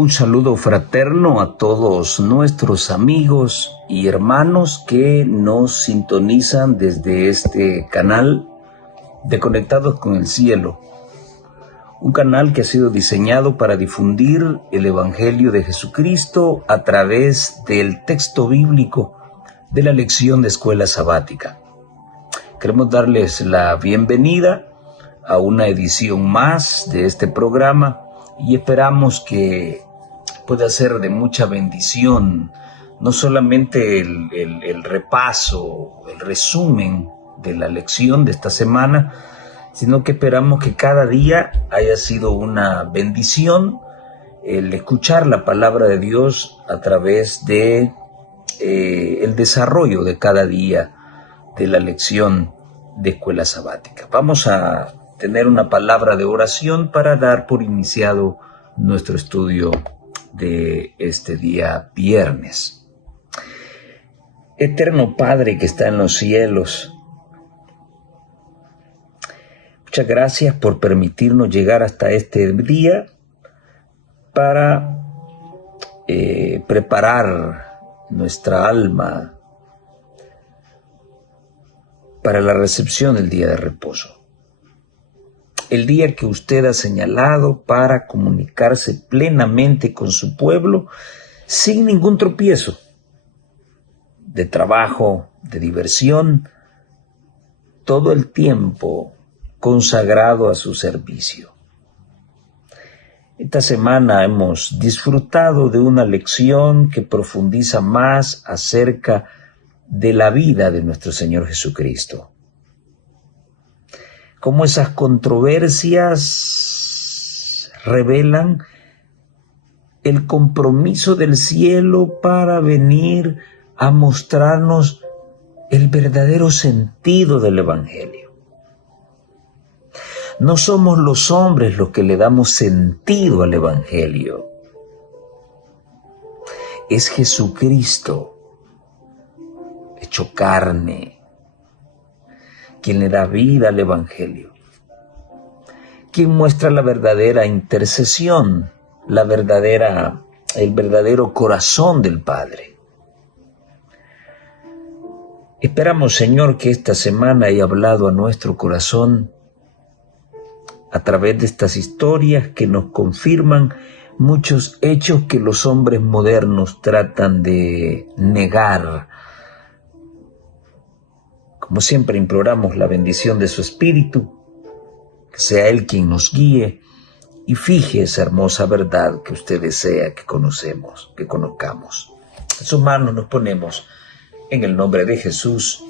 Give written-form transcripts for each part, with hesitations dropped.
Un saludo fraterno a todos nuestros amigos y hermanos que nos sintonizan desde este canal de Conectados con el Cielo. Un canal que ha sido diseñado para difundir el Evangelio de Jesucristo a través del texto bíblico de la lección de escuela sabática. Queremos darles la bienvenida a una edición más de este programa y esperamos que pueda ser de mucha bendición, no solamente el repaso, el resumen de la lección de esta semana, sino que esperamos que cada día haya sido una bendición el escuchar la palabra de Dios a través de el desarrollo de cada día de la lección de escuela sabática. Vamos a tener una palabra de oración para dar por iniciado nuestro estudio de este día viernes. Eterno Padre que está en los cielos, muchas gracias por permitirnos llegar hasta este día para preparar nuestra alma para la recepción del día de reposo. El día que usted ha señalado para comunicarse plenamente con su pueblo sin ningún tropiezo de trabajo, de diversión, todo el tiempo consagrado a su servicio. Esta semana hemos disfrutado de una lección que profundiza más acerca de la vida de nuestro Señor Jesucristo. Cómo esas controversias revelan el compromiso del cielo para venir a mostrarnos el verdadero sentido del Evangelio. No somos los hombres los que le damos sentido al Evangelio. Es Jesucristo, hecho carne, quien le da vida al Evangelio, quien muestra la verdadera intercesión, el verdadero corazón del Padre. Esperamos, Señor, que esta semana haya hablado a nuestro corazón a través de estas historias que nos confirman muchos hechos que los hombres modernos tratan de negar. Como siempre imploramos la bendición de su Espíritu, que sea Él quien nos guíe y fije esa hermosa verdad que usted desea que conozcamos. En sus manos nos ponemos en el nombre de Jesús.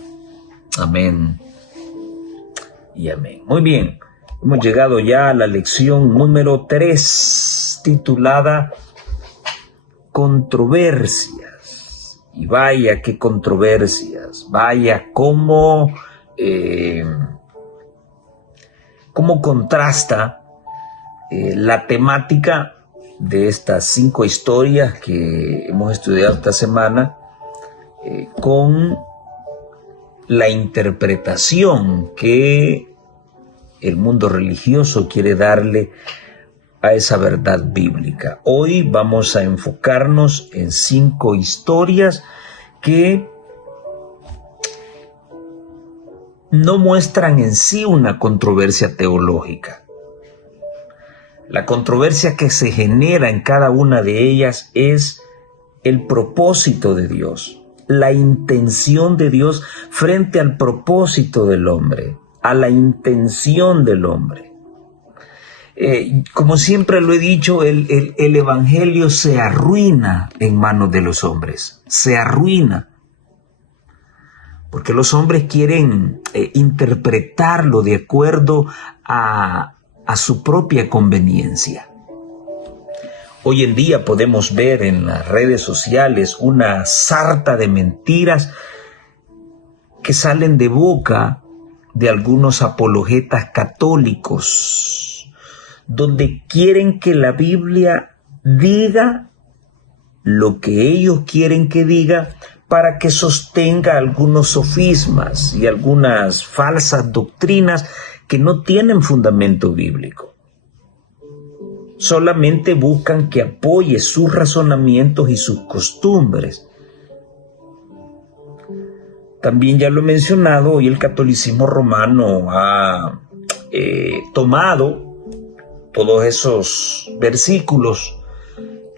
Amén y amén. Muy bien, hemos llegado ya a la lección número 3, titulada Controversias. Y vaya qué controversias, vaya cómo contrasta la temática de estas 5 historias que hemos estudiado esta semana con la interpretación que el mundo religioso quiere darle a esa verdad bíblica. Hoy vamos a enfocarnos en 5 historias que no muestran en sí una controversia teológica. La controversia que se genera en cada una de ellas es el propósito de Dios, la intención de Dios frente al propósito del hombre, a la intención del hombre. Como siempre lo he dicho, el Evangelio se arruina en manos de los hombres, se arruina, porque los hombres quieren interpretarlo de acuerdo a su propia conveniencia. Hoy en día podemos ver en las redes sociales una sarta de mentiras que salen de boca de algunos apologetas católicos, donde quieren que la Biblia diga lo que ellos quieren que diga para que sostenga algunos sofismas y algunas falsas doctrinas que no tienen fundamento bíblico. solamente buscan que apoye sus razonamientos y sus costumbres. También ya lo he mencionado, hoy el catolicismo romano ha tomado todos esos versículos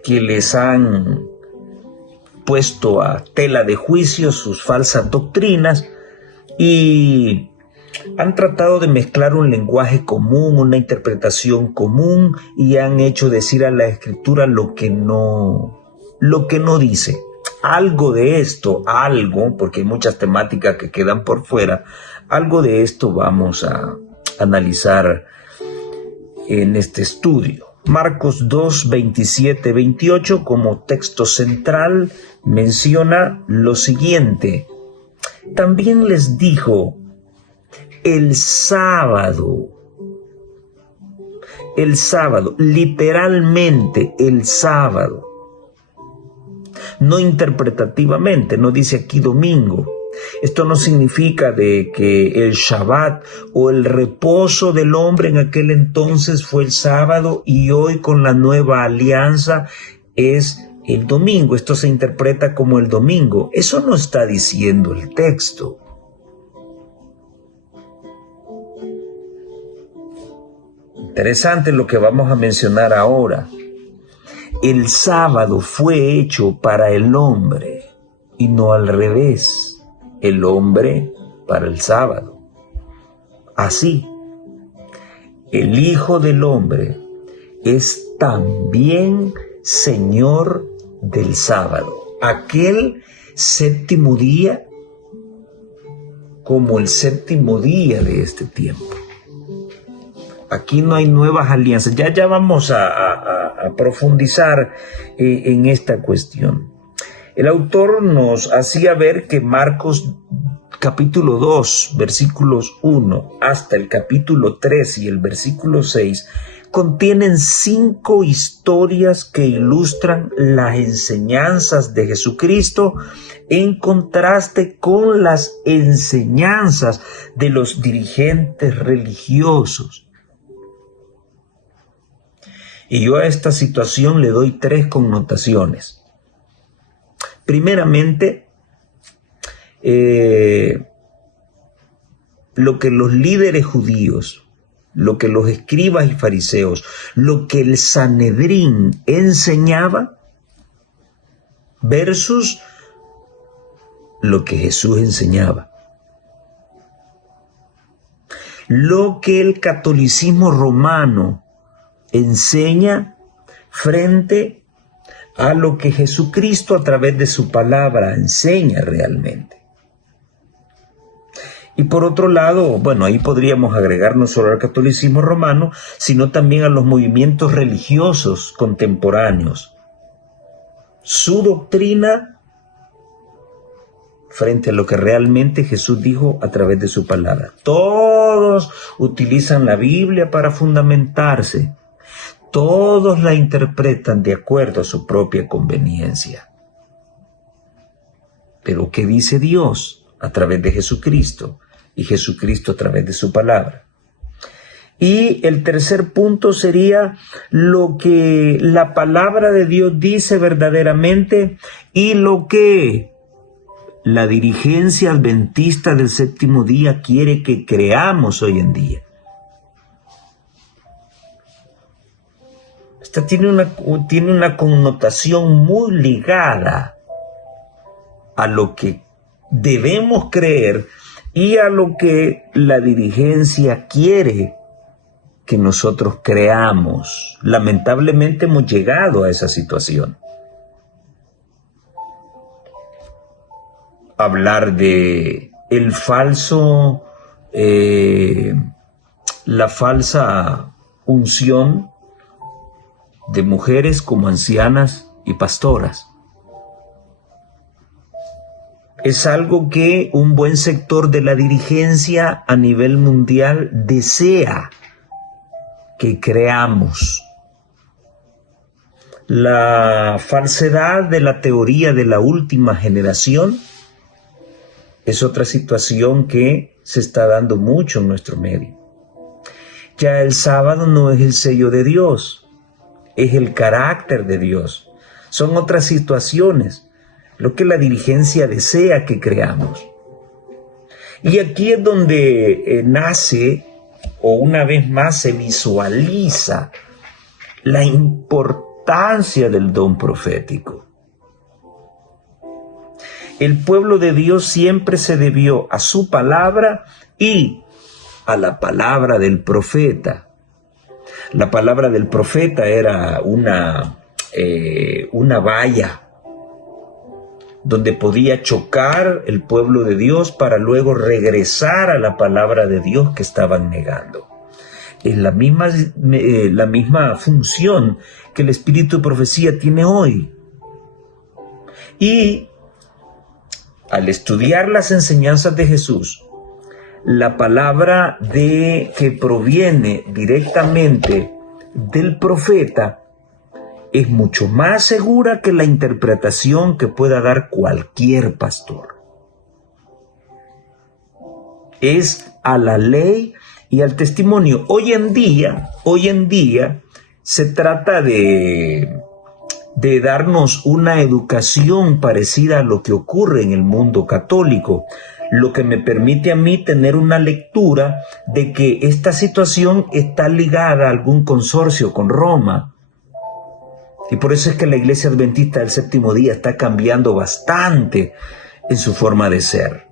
que les han puesto a tela de juicio sus falsas doctrinas y han tratado de mezclar un lenguaje común, una interpretación común, y han hecho decir a la Escritura lo que no dice. Algo de esto, porque hay muchas temáticas que quedan por fuera, algo de esto vamos a analizar en este estudio. Marcos 2, 27, 28 como texto central menciona lo siguiente: también les dijo, el sábado, literalmente el sábado, no interpretativamente, no dice aquí domingo. Esto no significa de que el Shabbat o el reposo del hombre en aquel entonces fue el sábado y hoy con la nueva alianza es el domingo. Esto se interpreta como el domingo. Eso no está diciendo el texto. Interesante lo que vamos a mencionar ahora. El sábado fue hecho para el hombre y no al revés. El hombre para el sábado. Así, el Hijo del Hombre es también Señor del sábado. Aquel séptimo día como el séptimo día de este tiempo. Aquí no hay nuevas alianzas. Ya vamos a profundizar en esta cuestión. El autor nos hacía ver que Marcos capítulo 2, versículos 1 hasta el capítulo 3 y el versículo 6 contienen 5 historias que ilustran las enseñanzas de Jesucristo en contraste con las enseñanzas de los dirigentes religiosos. Y yo a esta situación le doy 3 connotaciones. Primeramente, lo que los líderes judíos, lo que los escribas y fariseos, lo que el Sanedrín enseñaba, versus lo que Jesús enseñaba. Lo que el catolicismo romano enseña frente a lo que Jesucristo a través de su palabra enseña realmente. Y por otro lado, bueno, ahí podríamos agregar no solo al catolicismo romano, sino también a los movimientos religiosos contemporáneos. Su doctrina frente a lo que realmente Jesús dijo a través de su palabra. Todos utilizan la Biblia para fundamentarse. Todos la interpretan de acuerdo a su propia conveniencia. Pero ¿qué dice Dios a través de Jesucristo y Jesucristo a través de su palabra? Y el tercer punto sería lo que la palabra de Dios dice verdaderamente y lo que la dirigencia adventista del séptimo día quiere que creamos hoy en día. Esta tiene una connotación muy ligada a lo que debemos creer y a lo que la dirigencia quiere que nosotros creamos. Lamentablemente hemos llegado a esa situación. Hablar de el falso, la falsa unción de mujeres como ancianas y pastoras. Es algo que un buen sector de la dirigencia a nivel mundial desea que creamos. La falsedad de la teoría de la última generación es otra situación que se está dando mucho en nuestro medio. Ya el sábado no es el sello de Dios. es el carácter de Dios. Son otras situaciones, lo que la dirigencia desea que creamos. Y aquí es donde nace, o una vez más se visualiza, la importancia del don profético. El pueblo de Dios siempre se debió a su palabra y a la palabra del profeta. La palabra del profeta era una valla donde podía chocar el pueblo de Dios para luego regresar a la palabra de Dios que estaban negando. Es la misma función que el espíritu de profecía tiene hoy. Y al estudiar las enseñanzas de Jesús, la palabra que proviene directamente del profeta es mucho más segura que la interpretación que pueda dar cualquier pastor. Es a la ley y al testimonio. Hoy en día se trata de darnos una educación parecida a lo que ocurre en el mundo católico, lo que me permite a mí tener una lectura de que esta situación está ligada a algún consorcio con Roma. Y por eso es que la Iglesia Adventista del Séptimo Día está cambiando bastante en su forma de ser.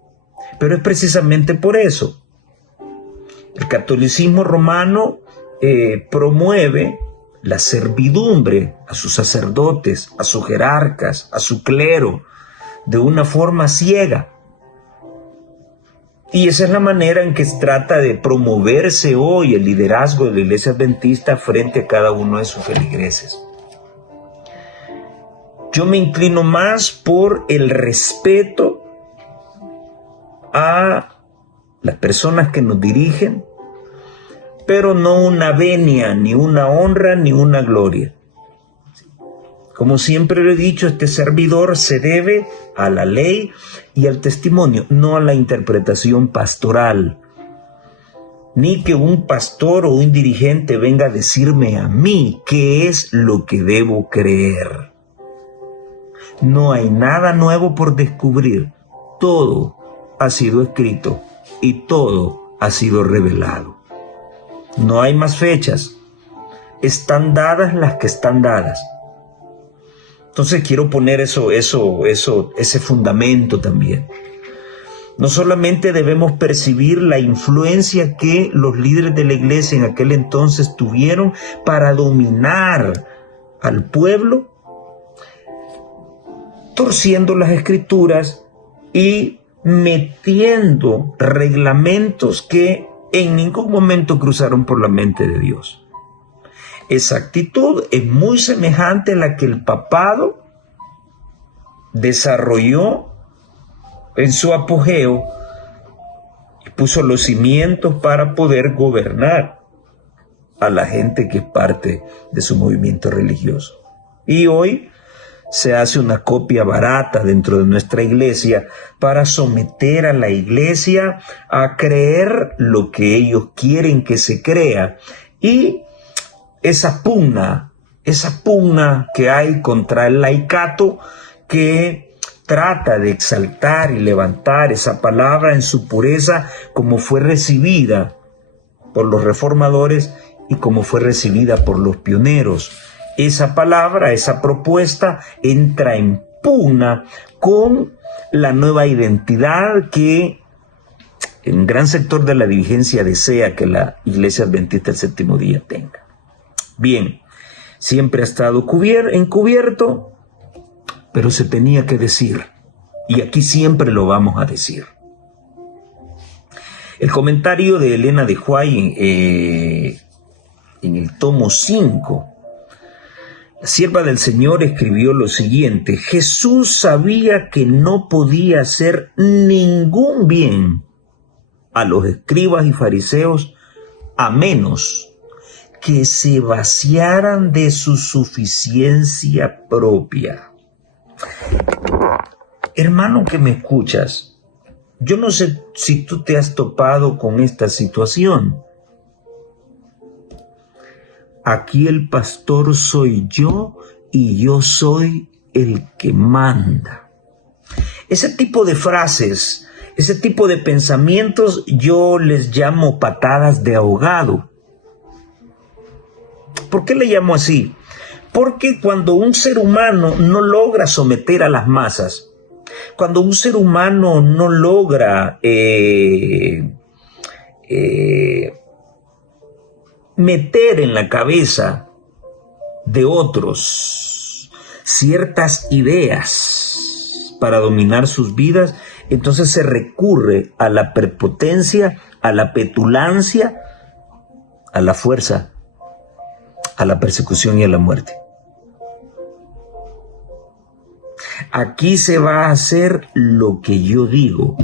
Pero es precisamente por eso. El catolicismo romano promueve la servidumbre a sus sacerdotes, a sus jerarcas, a su clero, de una forma ciega. Y esa es la manera en que se trata de promoverse hoy el liderazgo de la Iglesia Adventista frente a cada uno de sus feligreses. Yo me inclino más por el respeto a las personas que nos dirigen, pero no una venia, ni una honra, ni una gloria. Como siempre lo he dicho, este servidor se debe a la ley y al testimonio, no a la interpretación pastoral. Ni que un pastor o un dirigente venga a decirme a mí qué es lo que debo creer. No hay nada nuevo por descubrir. Todo ha sido escrito y todo ha sido revelado. No hay más fechas. Están dadas las que están dadas. Entonces quiero poner ese fundamento también. No solamente debemos percibir la influencia que los líderes de la iglesia en aquel entonces tuvieron para dominar al pueblo, torciendo las escrituras y metiendo reglamentos que en ningún momento cruzaron por la mente de Dios. Esa actitud es muy semejante a la que el papado desarrolló en su apogeo y puso los cimientos para poder gobernar a la gente que es parte de su movimiento religioso. Y hoy se hace una copia barata dentro de nuestra iglesia para someter a la iglesia a creer lo que ellos quieren que se crea. Y esa pugna que hay contra el laicato, que trata de exaltar y levantar esa palabra en su pureza como fue recibida por los reformadores y como fue recibida por los pioneros. Esa palabra, esa propuesta entra en pugna con la nueva identidad que un gran sector de la dirigencia desea que la Iglesia Adventista del Séptimo Día tenga. Bien, siempre ha estado encubierto, pero se tenía que decir, y aquí siempre lo vamos a decir. El comentario de Elena de White en el tomo 5, la sierva del Señor escribió lo siguiente: Jesús sabía que no podía hacer ningún bien a los escribas y fariseos a menos que se vaciaran de su suficiencia propia. Hermano que me escuchas, yo no sé si tú te has topado con esta situación. Aquí el pastor soy yo y yo soy el que manda. Ese tipo de frases, ese tipo de pensamientos yo les llamo patadas de ahogado. ¿Por qué le llamo así? Porque cuando un ser humano no logra someter a las masas, cuando un ser humano no logra meter en la cabeza de otros ciertas ideas para dominar sus vidas, entonces se recurre a la prepotencia, a la petulancia, a la fuerza, a la persecución y a la muerte. Aquí se va a hacer lo que yo digo.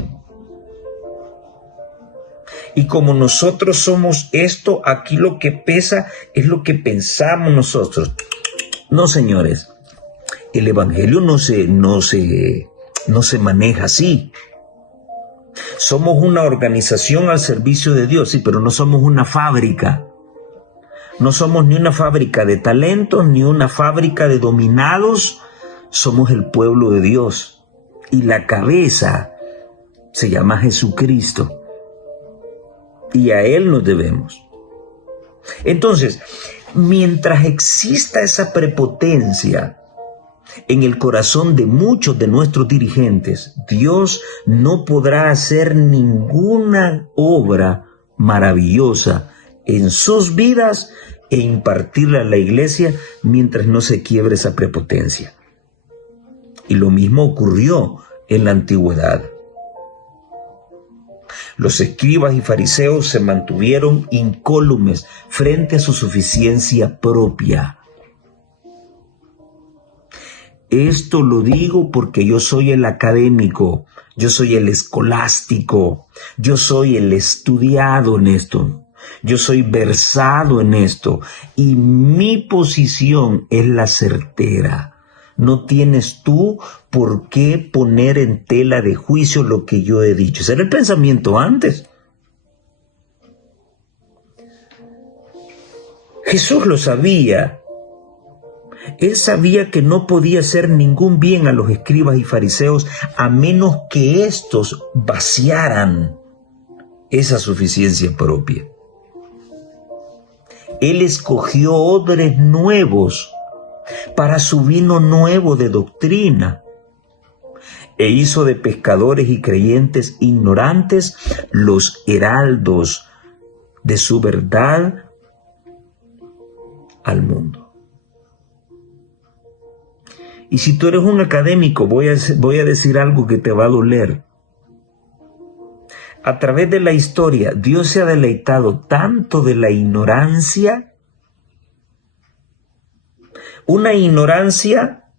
Y como nosotros somos esto, aquí lo que pesa es lo que pensamos nosotros. No, señores, el evangelio no se maneja así. Somos una organización al servicio de Dios, sí, pero no somos una fábrica. No somos ni una fábrica de talentos, ni una fábrica de dominados. Somos el pueblo de Dios. Y la cabeza se llama Jesucristo. Y a Él nos debemos. Entonces, mientras exista esa prepotencia en el corazón de muchos de nuestros dirigentes, Dios no podrá hacer ninguna obra maravillosa en sus vidas e impartirla a la iglesia mientras no se quiebre esa prepotencia. Y lo mismo ocurrió en la antigüedad. Los escribas y fariseos se mantuvieron incólumes frente a su suficiencia propia. Esto lo digo porque yo soy el académico, yo soy el escolástico, yo soy el estudiado en esto, yo soy versado en esto y mi posición es la certera. No tienes tú por qué poner en tela de juicio lo que yo he dicho. Ese era el pensamiento antes. Jesús lo sabía. Él sabía que no podía hacer ningún bien a los escribas y fariseos a menos que éstos vaciaran esa suficiencia propia. Él escogió odres nuevos para su vino nuevo de doctrina, e hizo de pescadores y creyentes ignorantes los heraldos de su verdad al mundo. Y si tú eres un académico, voy a decir algo que te va a doler. A través de la historia, Dios se ha deleitado tanto de la ignorancia, una ignorancia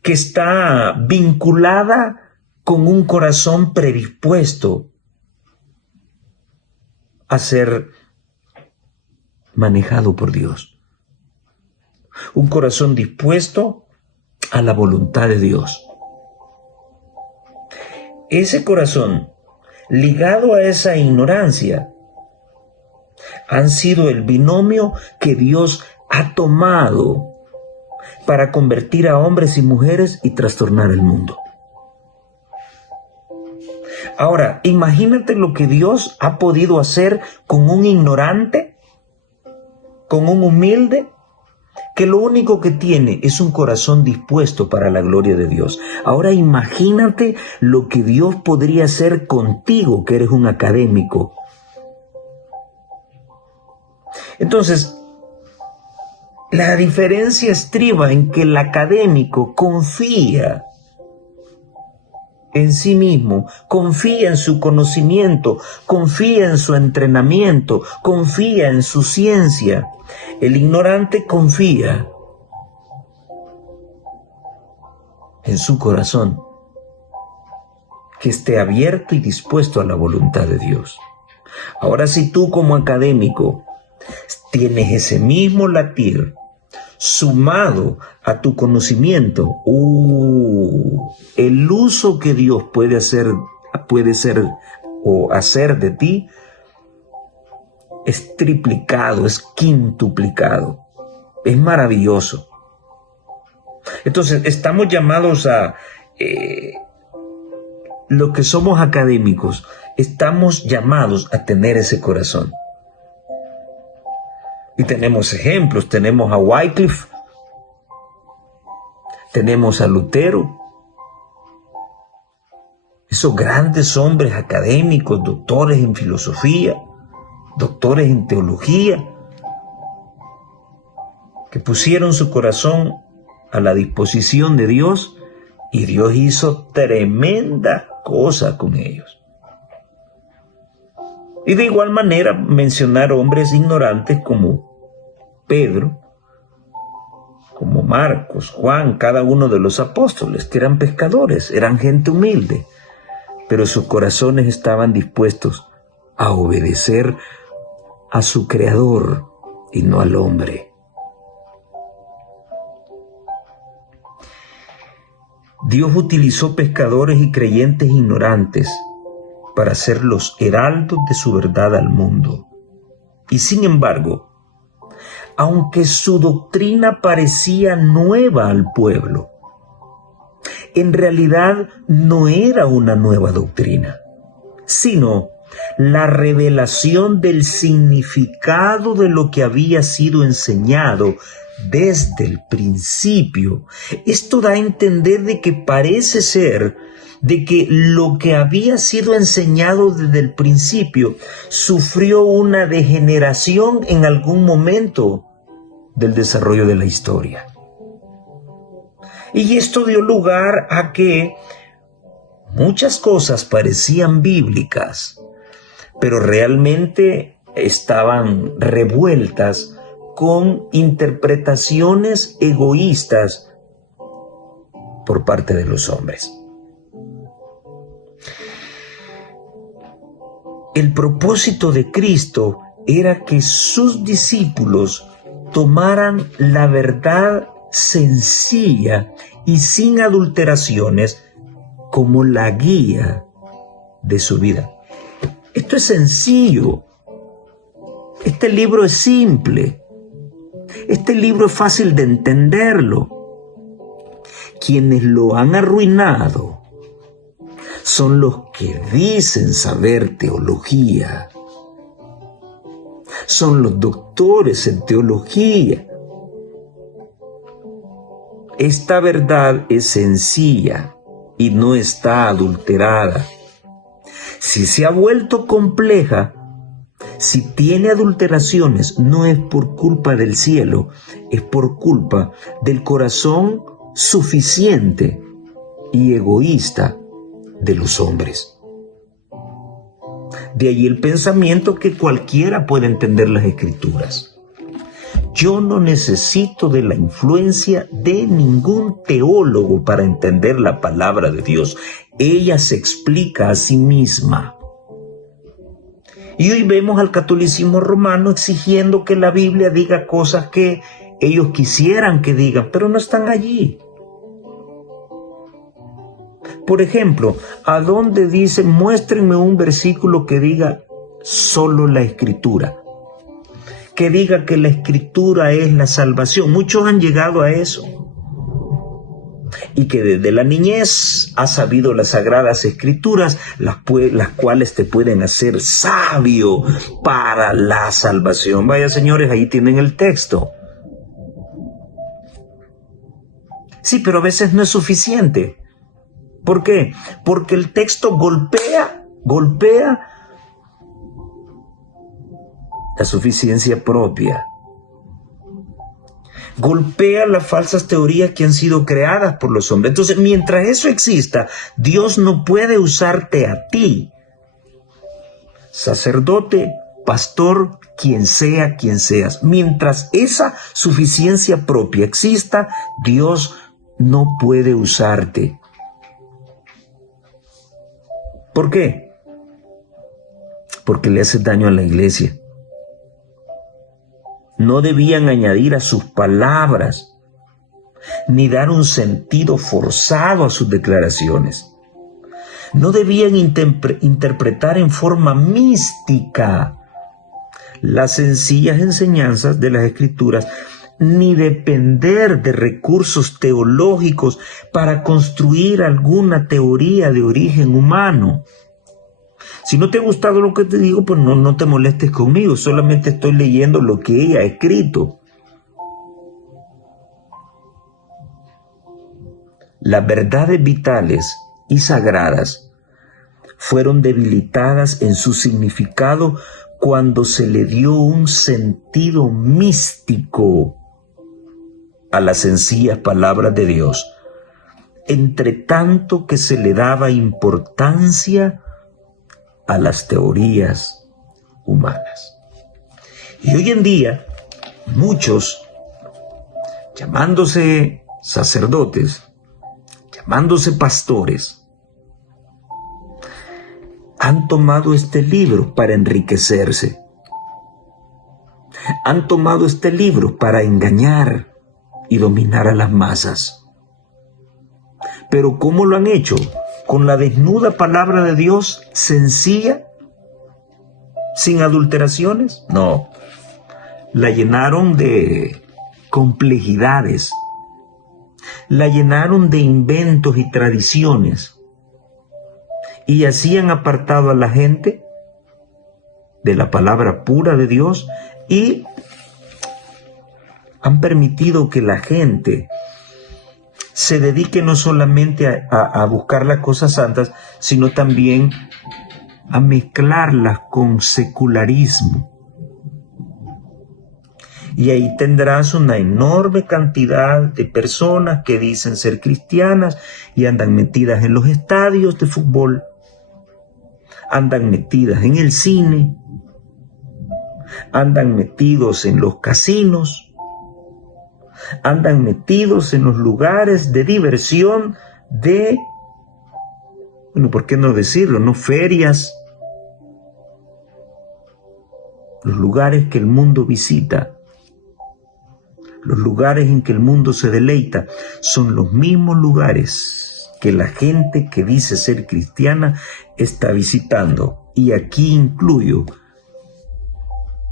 que está vinculada con un corazón predispuesto a ser manejado por Dios. Un corazón dispuesto a la voluntad de Dios. Ese corazón, ligado a esa ignorancia, han sido el binomio que Dios ha tomado para convertir a hombres y mujeres y trastornar el mundo. Ahora, imagínate lo que Dios ha podido hacer con un ignorante, con un humilde, que lo único que tiene es un corazón dispuesto para la gloria de Dios. Ahora imagínate lo que Dios podría hacer contigo, que eres un académico. Entonces, la diferencia estriba en que el académico confía en sí mismo, confía en su conocimiento, confía en su entrenamiento, confía en su ciencia. El ignorante confía en su corazón, que esté abierto y dispuesto a la voluntad de Dios. Ahora, si tú como académico tienes ese mismo latir sumado a tu conocimiento, el uso que Dios puede ser o hacer de ti es triplicado, es quintuplicado. Es maravilloso. Entonces, estamos llamados a, los que somos académicos, estamos llamados a tener ese corazón. Y tenemos ejemplos, tenemos a Wycliffe, tenemos a Lutero, esos grandes hombres académicos, doctores en filosofía, doctores en teología, que pusieron su corazón a la disposición de Dios y Dios hizo tremenda cosa con ellos. Y de igual manera mencionar hombres ignorantes como Pedro, como Marcos, Juan, cada uno de los apóstoles, que eran pescadores, eran gente humilde, pero sus corazones estaban dispuestos a obedecer a su Creador y no al hombre. Dios utilizó pescadores y creyentes ignorantes para ser los heraldos de su verdad al mundo. Y sin embargo, aunque su doctrina parecía nueva al pueblo, en realidad no era una nueva doctrina, sino la revelación del significado de lo que había sido enseñado desde el principio. Esto da a entender de que parece ser de que lo que había sido enseñado desde el principio sufrió una degeneración en algún momento del desarrollo de la historia. Y esto dio lugar a que muchas cosas parecían bíblicas, pero realmente estaban revueltas con interpretaciones egoístas por parte de los hombres. El propósito de Cristo era que sus discípulos tomaran la verdad sencilla y sin adulteraciones como la guía de su vida. Esto es sencillo. Este libro es simple. Este libro es fácil de entenderlo. Quienes lo han arruinado son los que dicen saber teología. Son los doctores en teología. Esta verdad es sencilla y no está adulterada. Si se ha vuelto compleja, si tiene adulteraciones, no es por culpa del cielo, es por culpa del corazón suficiente y egoísta de los hombres. De allí el pensamiento que cualquiera puede entender las Escrituras. Yo no necesito de la influencia de ningún teólogo para entender la palabra de Dios. Ella se explica a sí misma. Y hoy vemos al catolicismo romano exigiendo que la Biblia diga cosas que ellos quisieran que digan, pero no están allí. Por ejemplo, ¿a dónde dice, muéstrenme un versículo que diga solo la Escritura? Que diga que la Escritura es la salvación. Muchos han llegado a eso. Y que desde la niñez has sabido las Sagradas Escrituras, las cuales te pueden hacer sabio para la salvación. Vaya, señores, ahí tienen el texto. Sí, pero a veces no es suficiente. ¿Por qué? Porque el texto golpea la suficiencia propia. Golpea las falsas teorías que han sido creadas por los hombres. Entonces, mientras eso exista, Dios no puede usarte a ti, sacerdote, pastor, quien seas. Mientras esa suficiencia propia exista, Dios no puede usarte. ¿Por qué? Porque le haces daño a la iglesia. No debían añadir a sus palabras, ni dar un sentido forzado a sus declaraciones. No debían interpretar en forma mística las sencillas enseñanzas de las Escrituras, ni depender de recursos teológicos para construir alguna teoría de origen humano. Si no te ha gustado lo que te digo, pues no te molestes conmigo, solamente estoy leyendo lo que ella ha escrito. Las verdades vitales y sagradas fueron debilitadas en su significado cuando se le dio un sentido místico a las sencillas palabras de Dios, entre tanto que se le daba importancia a las teorías humanas. Y hoy en día, muchos, llamándose sacerdotes, llamándose pastores, han tomado este libro para enriquecerse. Han tomado este libro para engañar y dominar a las masas. Pero ¿cómo lo han hecho? Con la desnuda palabra de Dios, sencilla, sin adulteraciones. No, la llenaron de complejidades, la llenaron de inventos y tradiciones, y así han apartado a la gente de la palabra pura de Dios y han permitido que la gente se dedique no solamente a buscar las cosas santas, sino también a mezclarlas con secularismo. Y ahí tendrás una enorme cantidad de personas que dicen ser cristianas y andan metidas en los estadios de fútbol, andan metidas en el cine, andan metidos en los casinos, andan metidos en los lugares de diversión ¿por qué no decirlo? No ferias, los lugares que el mundo visita, los lugares en que el mundo se deleita, son los mismos lugares que la gente que dice ser cristiana está visitando. Y aquí incluyo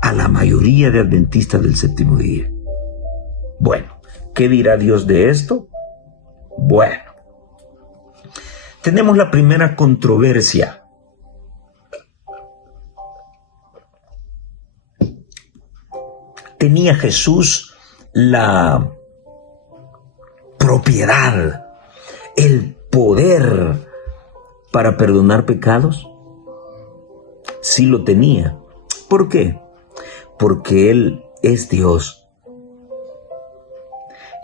a la mayoría de adventistas del séptimo día. Bueno, ¿qué dirá Dios de esto? Bueno, tenemos la primera controversia. ¿Tenía Jesús la propiedad, el poder para perdonar pecados? Sí lo tenía. ¿Por qué? Porque Él es Dios.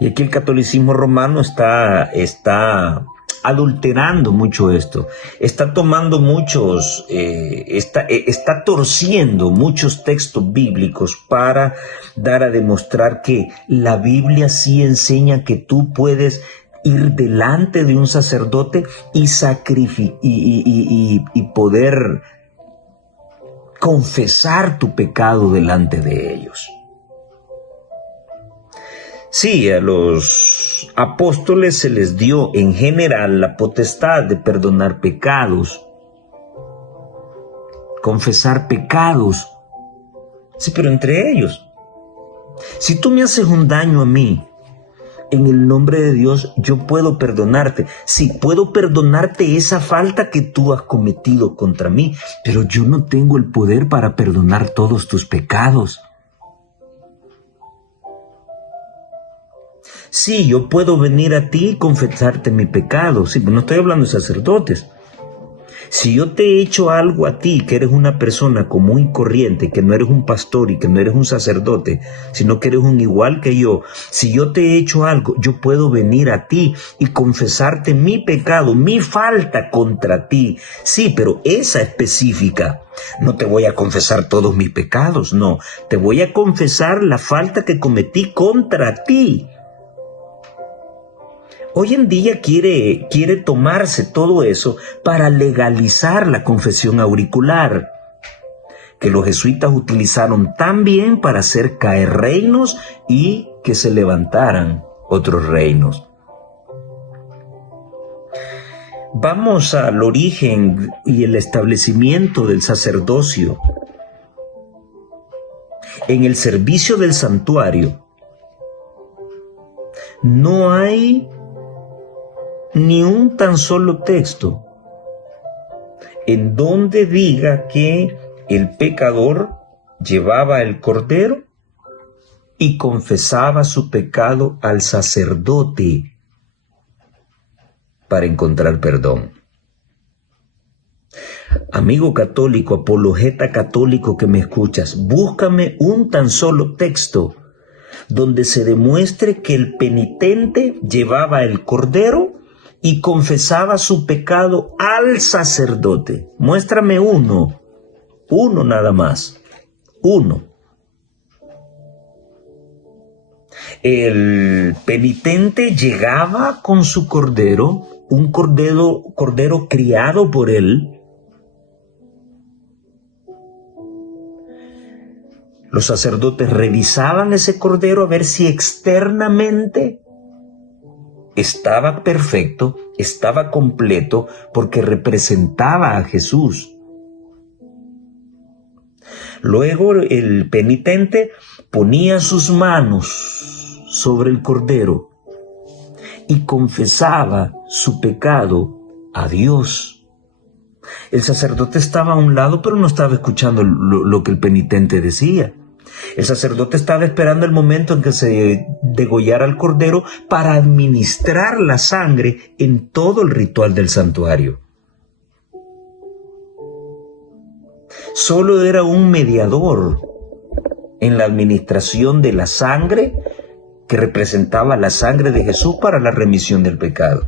Y aquí el catolicismo romano está adulterando mucho esto, está tomando muchos, está torciendo muchos textos bíblicos para dar a demostrar que la Biblia sí enseña que tú puedes ir delante de un sacerdote y poder confesar tu pecado delante de ellos. Sí, a los apóstoles se les dio en general la potestad de perdonar pecados, confesar pecados. Sí, pero entre ellos, si tú me haces un daño a mí, en el nombre de Dios yo puedo perdonarte. Sí, puedo perdonarte esa falta que tú has cometido contra mí, pero yo no tengo el poder para perdonar todos tus pecados. Sí, yo puedo venir a ti y confesarte mi pecado. Sí, pero no estoy hablando de sacerdotes. Si yo te he hecho algo a ti, que eres una persona común y corriente, que no eres un pastor y que no eres un sacerdote, sino que eres un igual que yo, si yo te he hecho algo, yo puedo venir a ti y confesarte mi pecado, mi falta contra ti. Sí, pero esa específica. No te voy a confesar todos mis pecados, no. Te voy a confesar la falta que cometí contra ti. Hoy en día quiere tomarse todo eso para legalizar la confesión auricular, que los jesuitas utilizaron también para hacer caer reinos y que se levantaran otros reinos. Vamos al origen y el establecimiento del sacerdocio. En el servicio del santuario, no hay ni un tan solo texto en donde diga que el pecador llevaba el cordero y confesaba su pecado al sacerdote para encontrar perdón. Amigo católico, apologeta católico que me escuchas, búscame un tan solo texto donde se demuestre que el penitente llevaba el cordero y confesaba su pecado al sacerdote. Muéstrame uno nada más, uno. El penitente llegaba con su cordero, un cordero criado por él. Los sacerdotes revisaban ese cordero a ver si externamente estaba perfecto, estaba completo, porque representaba a Jesús. Luego el penitente ponía sus manos sobre el cordero y confesaba su pecado a Dios. El sacerdote estaba a un lado, pero no estaba escuchando lo que el penitente decía. El sacerdote estaba esperando el momento en que se degollara el cordero para administrar la sangre en todo el ritual del santuario. Solo era un mediador en la administración de la sangre que representaba la sangre de Jesús para la remisión del pecado.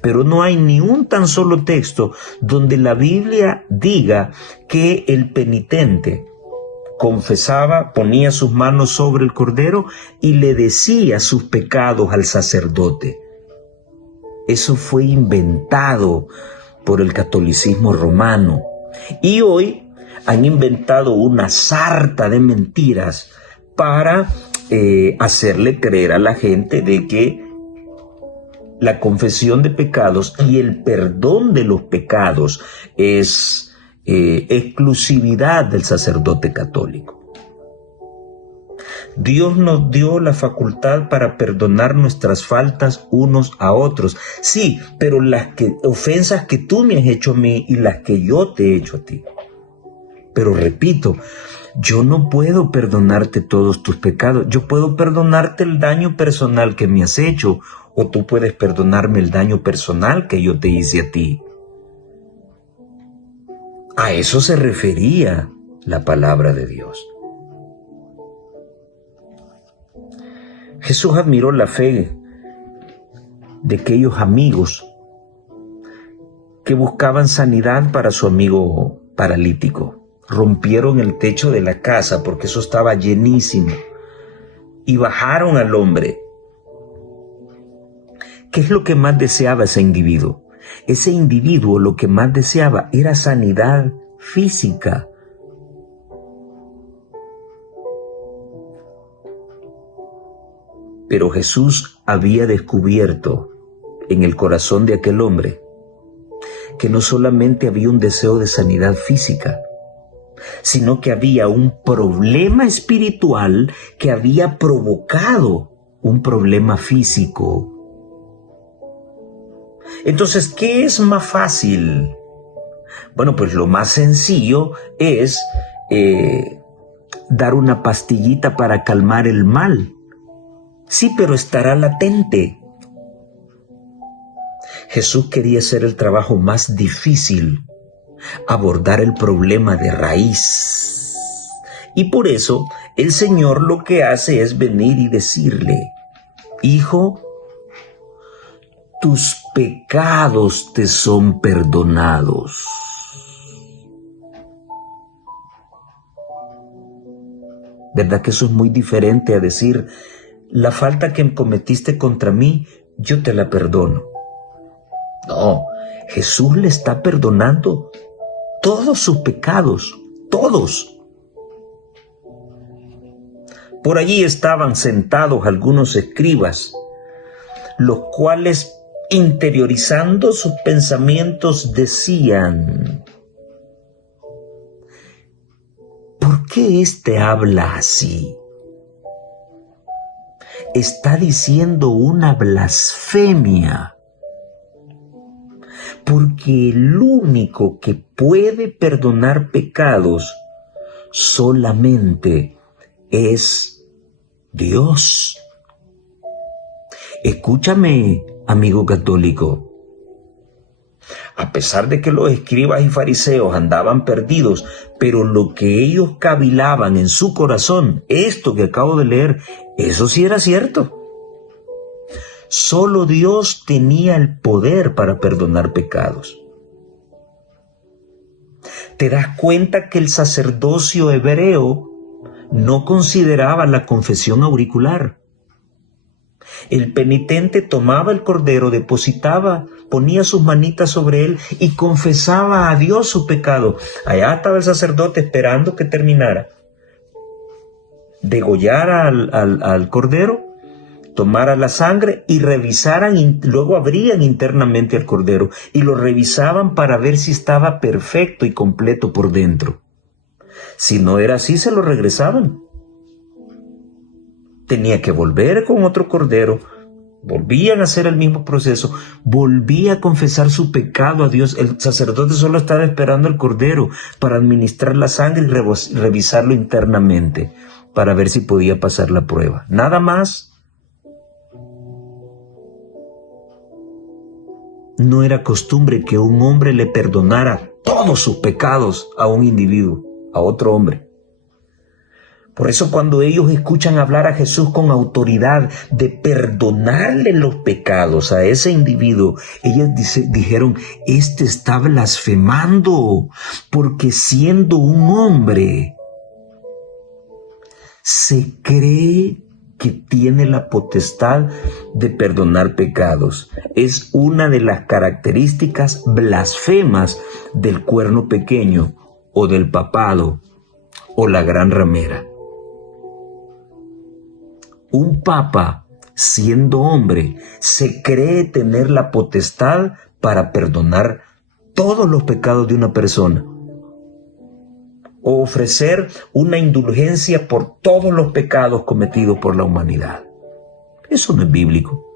Pero no hay ni un tan solo texto donde la Biblia diga que el penitente confesaba, ponía sus manos sobre el cordero y le decía sus pecados al sacerdote. Eso fue inventado por el catolicismo romano. Y hoy han inventado una sarta de mentiras para hacerle creer a la gente de que la confesión de pecados y el perdón de los pecados es exclusividad del sacerdote católico. Dios nos dio la facultad para perdonar nuestras faltas unos a otros. Sí, pero las ofensas que tú me has hecho a mí y las que yo te he hecho a ti. Pero repito, yo no puedo perdonarte todos tus pecados. Yo puedo perdonarte el daño personal que me has hecho, o tú puedes perdonarme el daño personal que yo te hice a ti. A eso se refería la palabra de Dios. Jesús admiró la fe de aquellos amigos que buscaban sanidad para su amigo paralítico. Rompieron el techo de la casa porque eso estaba llenísimo y bajaron al hombre. ¿Qué es lo que más deseaba ese individuo? Ese individuo lo que más deseaba era sanidad física. Pero Jesús había descubierto en el corazón de aquel hombre que no solamente había un deseo de sanidad física, sino que había un problema espiritual que había provocado un problema físico. Entonces, ¿qué es más fácil? Bueno, pues lo más sencillo es dar una pastillita para calmar el mal. Sí, pero estará latente. Jesús quería hacer el trabajo más difícil, abordar el problema de raíz. Y por eso el Señor lo que hace es venir y decirle: hijo, tus pecados te son perdonados. ¿Verdad que eso es muy diferente a decir: la falta que cometiste contra mí, yo te la perdono? No, Jesús le está perdonando todos sus pecados, todos. Por allí estaban sentados algunos escribas, los cuales, interiorizando sus pensamientos, decían: ¿por qué éste habla así? está diciendo una blasfemia. Porque el único que puede perdonar pecados solamente es Dios. Escúchame, amigo católico. A pesar de que los escribas y fariseos andaban perdidos, pero lo que ellos cavilaban en su corazón, esto que acabo de leer, eso sí era cierto. Solo Dios tenía el poder para perdonar pecados. ¿Te das cuenta que el sacerdocio hebreo no consideraba la confesión auricular? El penitente tomaba el cordero, depositaba, ponía sus manitas sobre él y confesaba a Dios su pecado. Allá estaba el sacerdote esperando que terminara. Degollara al cordero, tomara la sangre y revisaran, luego abrían internamente al cordero y lo revisaban para ver si estaba perfecto y completo por dentro. Si no era así, se lo regresaban. Tenía que volver con otro cordero, volvían a hacer el mismo proceso, volvía a confesar su pecado a Dios. El sacerdote solo estaba esperando el cordero para administrar la sangre y revisarlo internamente para ver si podía pasar la prueba. Nada más. No era costumbre que un hombre le perdonara todos sus pecados a un individuo, a otro hombre. Por eso cuando ellos escuchan hablar a Jesús con autoridad de perdonarle los pecados a ese individuo, ellos dijeron, este está blasfemando, porque siendo un hombre, se cree que tiene la potestad de perdonar pecados. Es una de las características blasfemas del cuerno pequeño, o del papado, o la gran ramera. Un papa, siendo hombre, se cree tener la potestad para perdonar todos los pecados de una persona, o ofrecer una indulgencia por todos los pecados cometidos por la humanidad. Eso no es bíblico.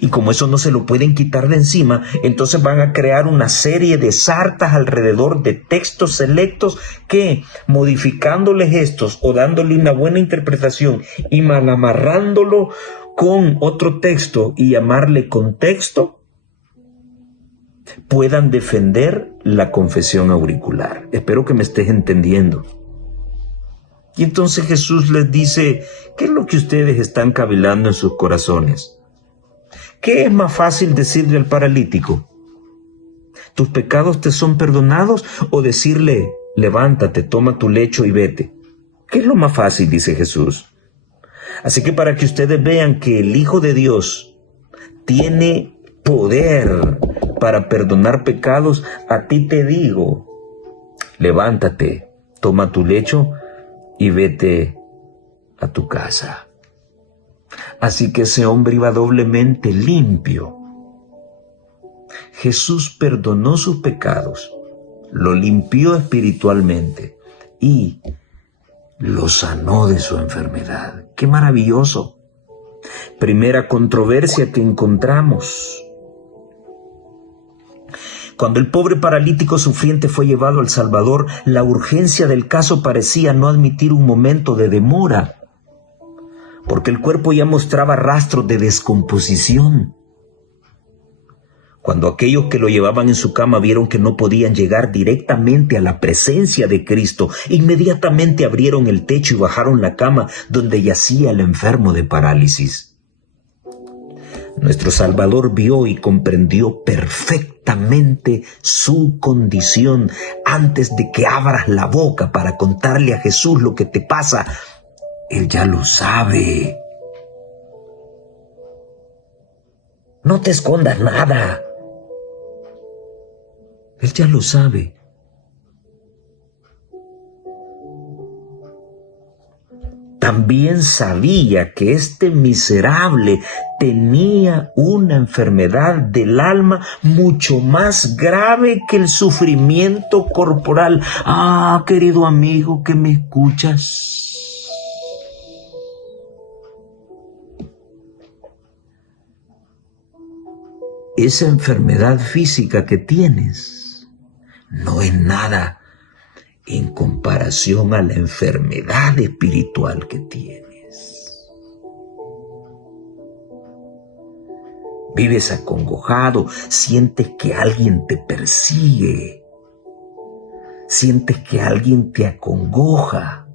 Y como eso no se lo pueden quitar de encima, entonces van a crear una serie de sartas alrededor de textos selectos que, modificándoles estos o dándole una buena interpretación y mal amarrándolo con otro texto y llamarle contexto, puedan defender la confesión auricular. Espero que me estés entendiendo. Y entonces Jesús les dice, ¿qué es lo que ustedes están cavilando en sus corazones? ¿Qué es más fácil decirle al paralítico? ¿Tus pecados te son perdonados? ¿O decirle, levántate, toma tu lecho y vete? ¿Qué es lo más fácil? Dice Jesús. Así que para que ustedes vean que el Hijo de Dios tiene poder para perdonar pecados, a ti te digo, levántate, toma tu lecho y vete a tu casa. Así que ese hombre iba doblemente limpio. Jesús perdonó sus pecados, lo limpió espiritualmente y lo sanó de su enfermedad. ¡Qué maravilloso! Primera controversia que encontramos. Cuando el pobre paralítico sufriente fue llevado al Salvador, la urgencia del caso parecía no admitir un momento de demora, porque el cuerpo ya mostraba rastros de descomposición. Cuando aquellos que lo llevaban en su cama vieron que no podían llegar directamente a la presencia de Cristo, inmediatamente abrieron el techo y bajaron la cama donde yacía el enfermo de parálisis. Nuestro Salvador vio y comprendió perfectamente su condición. Antes de que abras la boca para contarle a Jesús lo que te pasa, Él ya lo sabe. No te escondas nada. Él ya lo sabe. También sabía que este miserable tenía una enfermedad del alma mucho más grave que el sufrimiento corporal. Ah, querido amigo que me escuchas. esa enfermedad física que tienes no es nada en comparación a la enfermedad espiritual que tienes. Vives acongojado, sientes que alguien te persigue, sientes que alguien te acongoja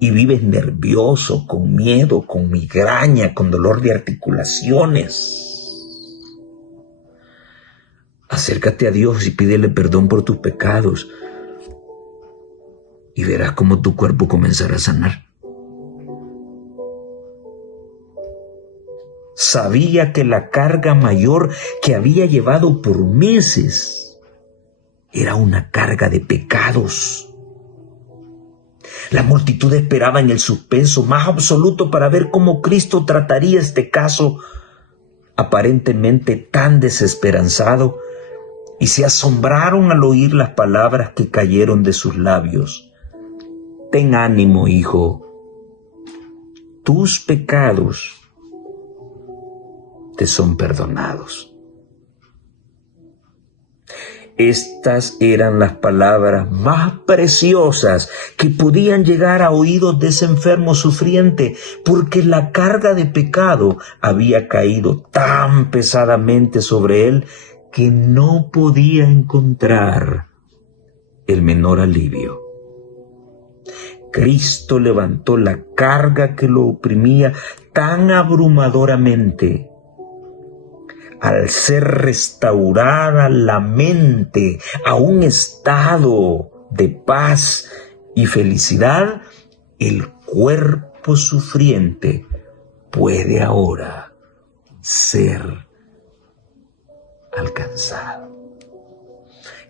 y vives nervioso, con miedo, con migraña, con dolor de articulaciones. Acércate a Dios y pídele perdón por tus pecados y verás cómo tu cuerpo comenzará a sanar. Sabía que la carga mayor que había llevado por meses era una carga de pecados. La multitud esperaba en el suspenso más absoluto para ver cómo Cristo trataría este caso aparentemente tan desesperanzado, y se asombraron al oír las palabras que cayeron de sus labios. Ten ánimo, hijo, tus pecados te son perdonados. Estas eran las palabras más preciosas que podían llegar a oídos de ese enfermo sufriente, porque la carga de pecado había caído tan pesadamente sobre él que no podía encontrar el menor alivio. Cristo levantó la carga que lo oprimía tan abrumadoramente. Al ser restaurada la mente a un estado de paz y felicidad, el cuerpo sufriente puede ahora ser alcanzado.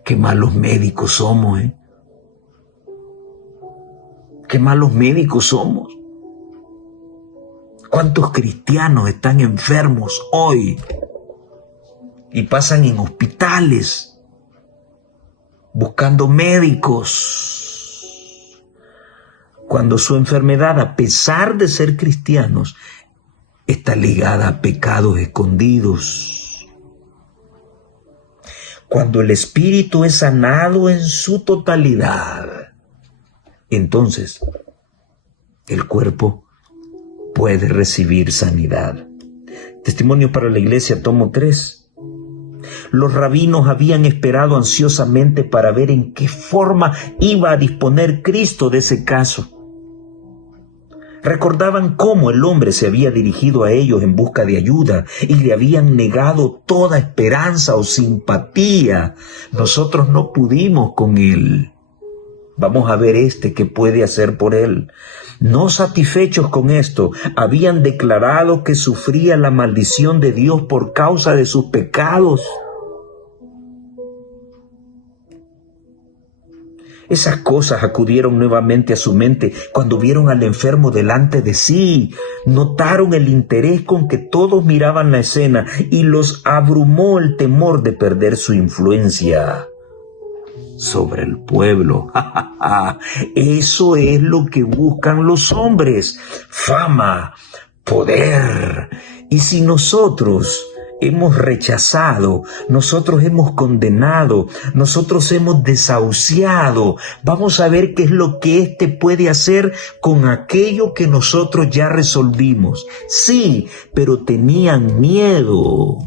Qué malos médicos somos, ¿eh? Qué malos médicos somos. ¿Cuántos cristianos están enfermos hoy y pasan en hospitales buscando médicos, cuando su enfermedad, a pesar de ser cristianos, está ligada a pecados escondidos? Cuando el espíritu es sanado en su totalidad, entonces el cuerpo puede recibir sanidad. Testimonio para la Iglesia, tomo 3. Los rabinos habían esperado ansiosamente para ver en qué forma iba a disponer Cristo de ese caso. Recordaban cómo el hombre se había dirigido a ellos en busca de ayuda y le habían negado toda esperanza o simpatía. Nosotros no pudimos con él. Vamos a ver qué puede hacer por él. No satisfechos con esto, habían declarado que sufría la maldición de Dios por causa de sus pecados. Esas cosas acudieron nuevamente a su mente cuando vieron al enfermo delante de sí. Notaron el interés con que todos miraban la escena y los abrumó el temor de perder su influencia sobre el pueblo. Eso es lo que buscan los hombres: fama, poder. Y si nosotros hemos rechazado, nosotros hemos condenado, nosotros hemos desahuciado, vamos a ver qué es lo que puede hacer con aquello que nosotros ya resolvimos. Sí, pero tenían miedo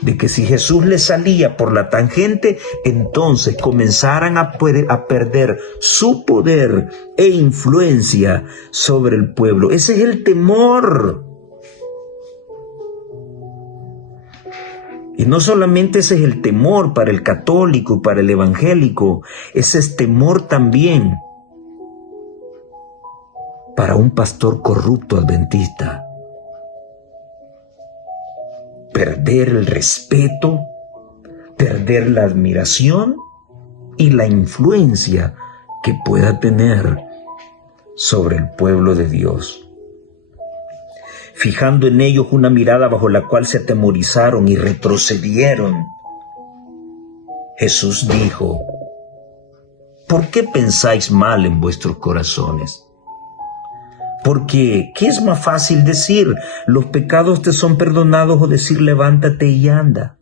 de que si Jesús les salía por la tangente, entonces comenzaran a perder su poder e influencia sobre el pueblo. Ese es el temor. Y no solamente ese es el temor para el católico y para el evangélico, ese es temor también para un pastor corrupto adventista. Perder el respeto, perder la admiración y la influencia que pueda tener sobre el pueblo de Dios. Fijando en ellos una mirada bajo la cual se atemorizaron y retrocedieron, Jesús dijo: ¿por qué pensáis mal en vuestros corazones? Porque, ¿qué es más fácil decir? ¿Los pecados te son perdonados o decir levántate y anda?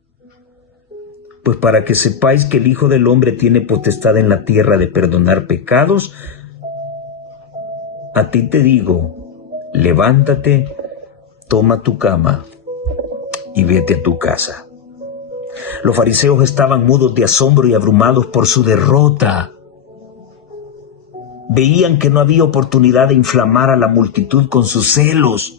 Pues para que sepáis que el Hijo del Hombre tiene potestad en la tierra de perdonar pecados, a ti te digo, levántate, toma tu cama y vete a tu casa. Los fariseos estaban mudos de asombro y abrumados por su derrota. Veían que no había oportunidad de inflamar a la multitud con sus celos.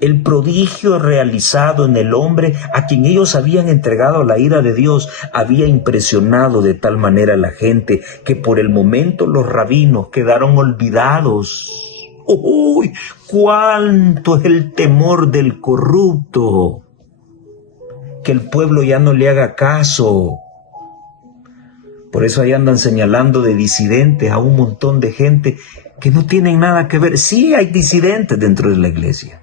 El prodigio realizado en el hombre a quien ellos habían entregado la ira de Dios había impresionado de tal manera a la gente que por el momento los rabinos quedaron olvidados. ¡Uy! ¡Cuánto es el temor del corrupto! Que el pueblo ya no le haga caso. Por eso ahí andan señalando de disidentes a un montón de gente que no tienen nada que ver. Sí hay disidentes dentro de la iglesia.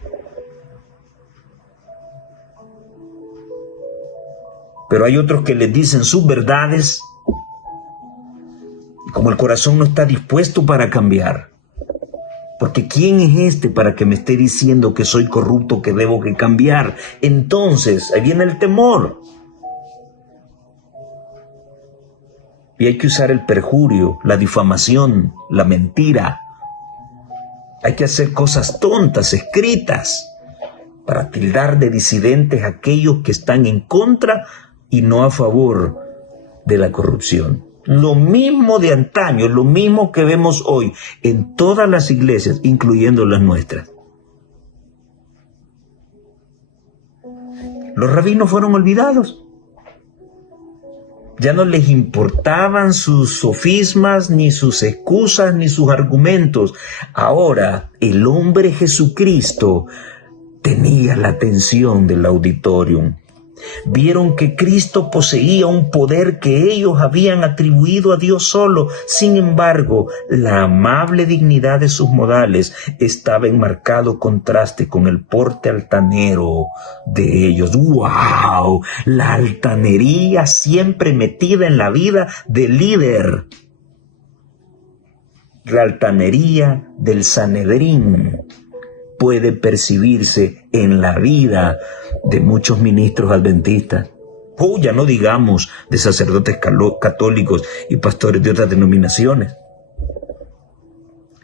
Pero hay otros que les dicen sus verdades. Como el corazón no está dispuesto para cambiar. Porque ¿quién es este para que me esté diciendo que soy corrupto, que debo que cambiar? Entonces, ahí viene el temor. Y hay que usar el perjurio, la difamación, la mentira. Hay que hacer cosas tontas, escritas, para tildar de disidentes a aquellos que están en contra y no a favor de la corrupción. Lo mismo de antaño, lo mismo que vemos hoy en todas las iglesias, incluyendo las nuestras. Los rabinos fueron olvidados. Ya no les importaban sus sofismas, ni sus excusas, ni sus argumentos. Ahora, el hombre Jesucristo tenía la atención del auditorium. Vieron que Cristo poseía un poder que ellos habían atribuido a Dios solo. Sin embargo, la amable dignidad de sus modales estaba en marcado contraste con el porte altanero de ellos. ¡Wow! La altanería siempre metida en la vida del líder. La altanería del Sanedrín puede percibirse en la vida de muchos ministros adventistas. Ya no digamos de sacerdotes católicos y pastores de otras denominaciones.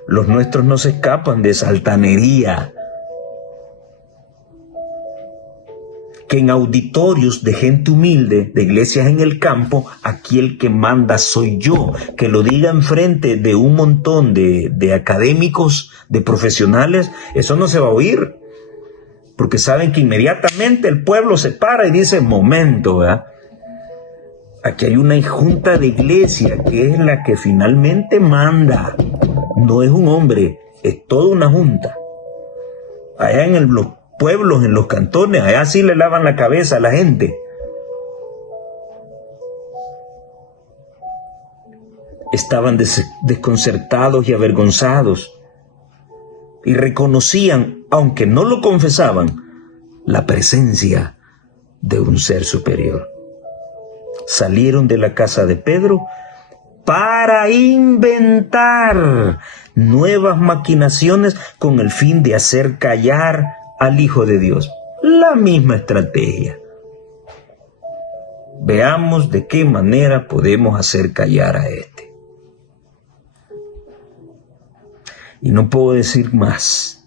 Los nuestros no se escapan de esa altanería. Que en auditorios de gente humilde, de iglesias en el campo, aquí el que manda soy yo. Que lo diga enfrente de un montón de académicos, de profesionales, eso no se va a oír. Porque saben que inmediatamente el pueblo se para y dice, momento, ¿verdad? Aquí hay una junta de iglesia que es la que finalmente manda. No es un hombre, es toda una junta. Allá en los pueblos, en los cantones, allá sí le lavan la cabeza a la gente. Estaban desconcertados y avergonzados. Y reconocían, aunque no lo confesaban, la presencia de un ser superior. Salieron de la casa de Pedro para inventar nuevas maquinaciones con el fin de hacer callar al Hijo de Dios. La misma estrategia. Veamos de qué manera podemos hacer callar a este. Y no puedo decir más.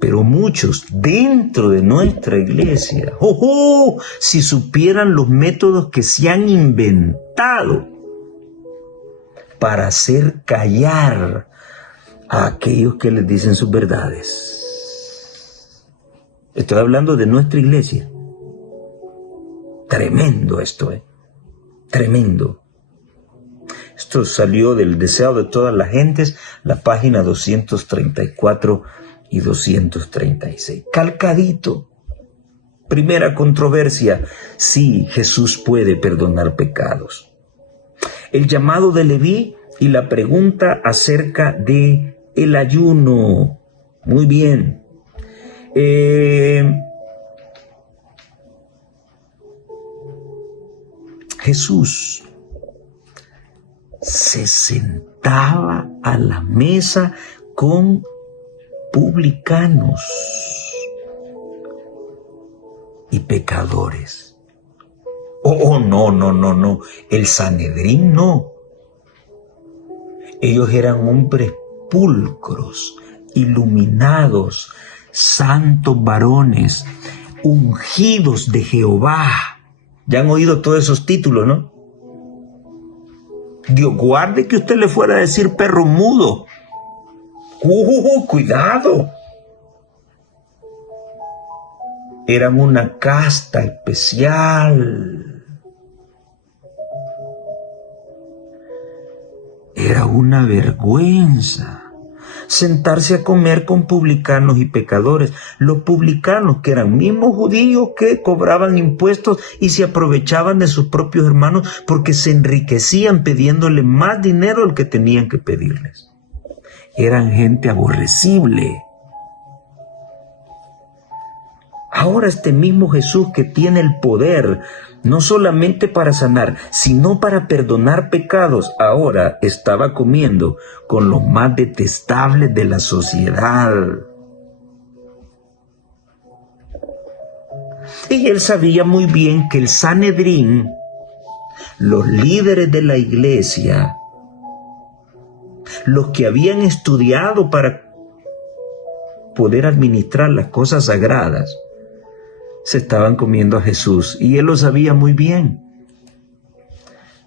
Pero muchos dentro de nuestra iglesia, si supieran los métodos que se han inventado para hacer callar a aquellos que les dicen sus verdades. Estoy hablando de nuestra iglesia. Tremendo esto, tremendo. Esto salió del Deseo de todas las gentes, la página 234 y 236. Calcadito. Primera controversia. Sí, Jesús puede perdonar pecados. El llamado de Leví y la pregunta acerca de el ayuno. Muy bien. Jesús se sentó sentaba a la mesa con publicanos y pecadores. No, el Sanedrín no. Ellos eran hombres pulcros, iluminados, santos varones, ungidos de Jehová. Ya han oído todos esos títulos, ¿no? Dios guarde que usted le fuera a decir perro mudo. Cuidado. Eran una casta especial. Era una vergüenza sentarse a comer con publicanos y pecadores. Los publicanos, que eran mismos judíos que cobraban impuestos y se aprovechaban de sus propios hermanos porque se enriquecían pidiéndole más dinero al que tenían que pedirles. Eran gente aborrecible. Ahora este mismo Jesús, que tiene el poder no solamente para sanar, sino para perdonar pecados, ahora estaba comiendo con los más detestables de la sociedad. Y él sabía muy bien que el Sanedrín, los líderes de la iglesia, los que habían estudiado para poder administrar las cosas sagradas, se estaban comiendo a Jesús, y él lo sabía muy bien.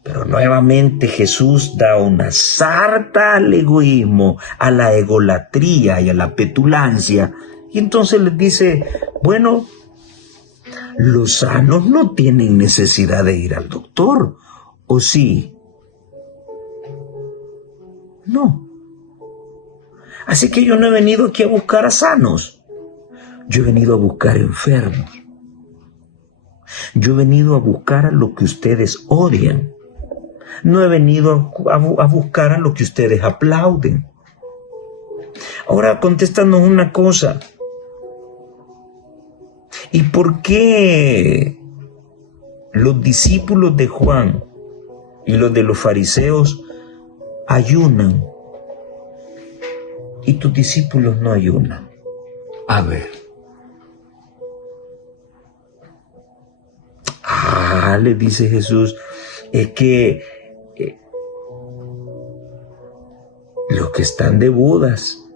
Pero nuevamente Jesús da una sarta al egoísmo, a la egolatría y a la petulancia, y entonces les dice, bueno, los sanos no tienen necesidad de ir al doctor, ¿o sí? No. Así que yo no he venido aquí a buscar a sanos, yo he venido a buscar enfermos. Yo he venido a buscar a lo que ustedes odian. No he venido a buscar a lo que ustedes aplauden. Ahora contéstanos una cosa. ¿Y por qué los discípulos de Juan y los de los fariseos ayunan y tus discípulos no ayunan? A ver. Le dice Jesús, es que los que están de bodas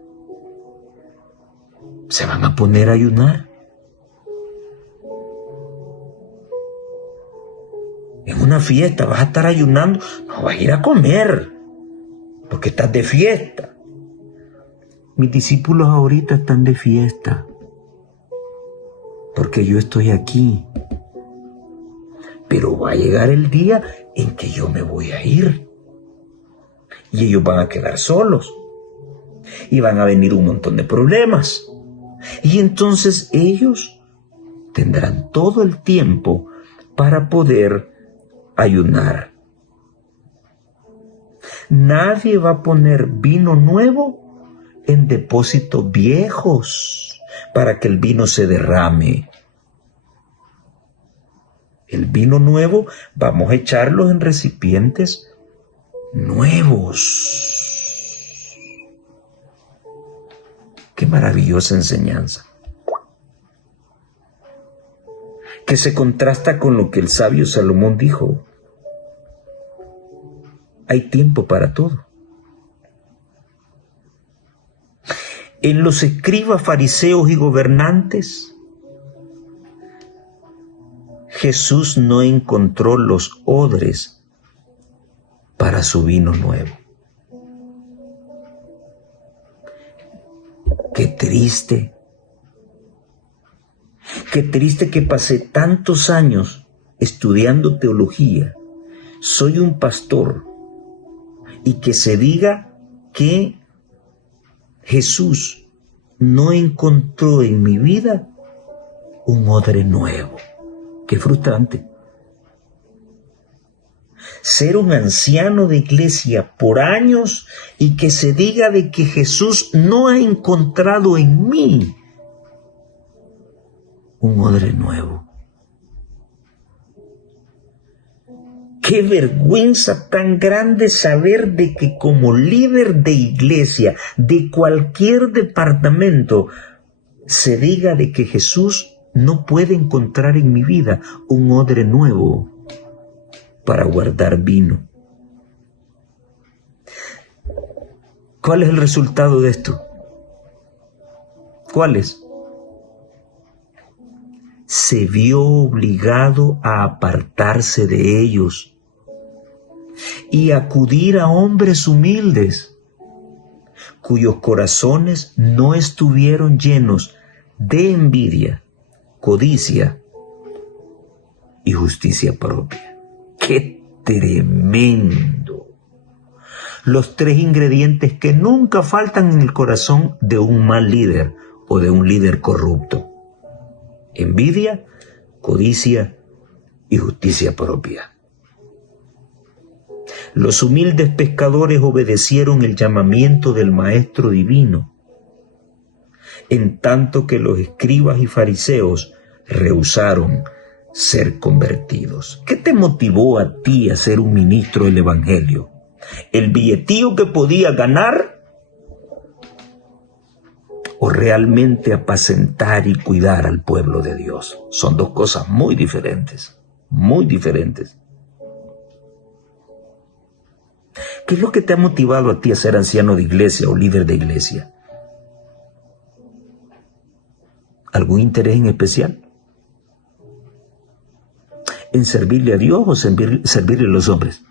se van a poner a ayunar. En una fiesta vas a estar ayunando, no vas a ir a comer, porque estás de fiesta. Mis discípulos ahorita están de fiesta, porque yo estoy aquí. Pero va a llegar el día en que yo me voy a ir. Y ellos van a quedar solos. Y van a venir un montón de problemas. Y entonces ellos tendrán todo el tiempo para poder ayunar. Nadie va a poner vino nuevo en depósitos viejos para que el vino se derrame. El vino nuevo vamos a echarlo en recipientes nuevos. Qué maravillosa enseñanza, que se contrasta con lo que el sabio Salomón dijo. Hay tiempo para todo. En los escribas, fariseos y gobernantes, Jesús no encontró los odres para su vino nuevo. Qué triste. Qué triste que pasé tantos años estudiando teología. Soy un pastor y que se diga que Jesús no encontró en mi vida un odre nuevo. Qué frustrante. Ser un anciano de iglesia por años y que se diga de que Jesús no ha encontrado en mí un odre nuevo. Qué vergüenza tan grande saber de que como líder de iglesia, de cualquier departamento, se diga de que Jesús no puede encontrar en mi vida un odre nuevo para guardar vino. ¿Cuál es el resultado de esto? ¿Cuál es? Se vio obligado a apartarse de ellos y acudir a hombres humildes, cuyos corazones no estuvieron llenos de envidia, codicia y justicia propia. ¡Qué tremendo! Los tres ingredientes que nunca faltan en el corazón de un mal líder o de un líder corrupto: envidia, codicia y justicia propia. Los humildes pescadores obedecieron el llamamiento del Maestro Divino, en tanto que los escribas y fariseos rehusaron ser convertidos. ¿Qué te motivó a ti a ser un ministro del Evangelio? ¿El billetío que podía ganar? ¿O realmente apacentar y cuidar al pueblo de Dios? Son dos cosas muy diferentes, muy diferentes. ¿Qué es lo que te ha motivado a ti a ser anciano de iglesia o líder de iglesia? ¿Algún interés en especial? ¿En servirle a Dios o servirle a los hombres?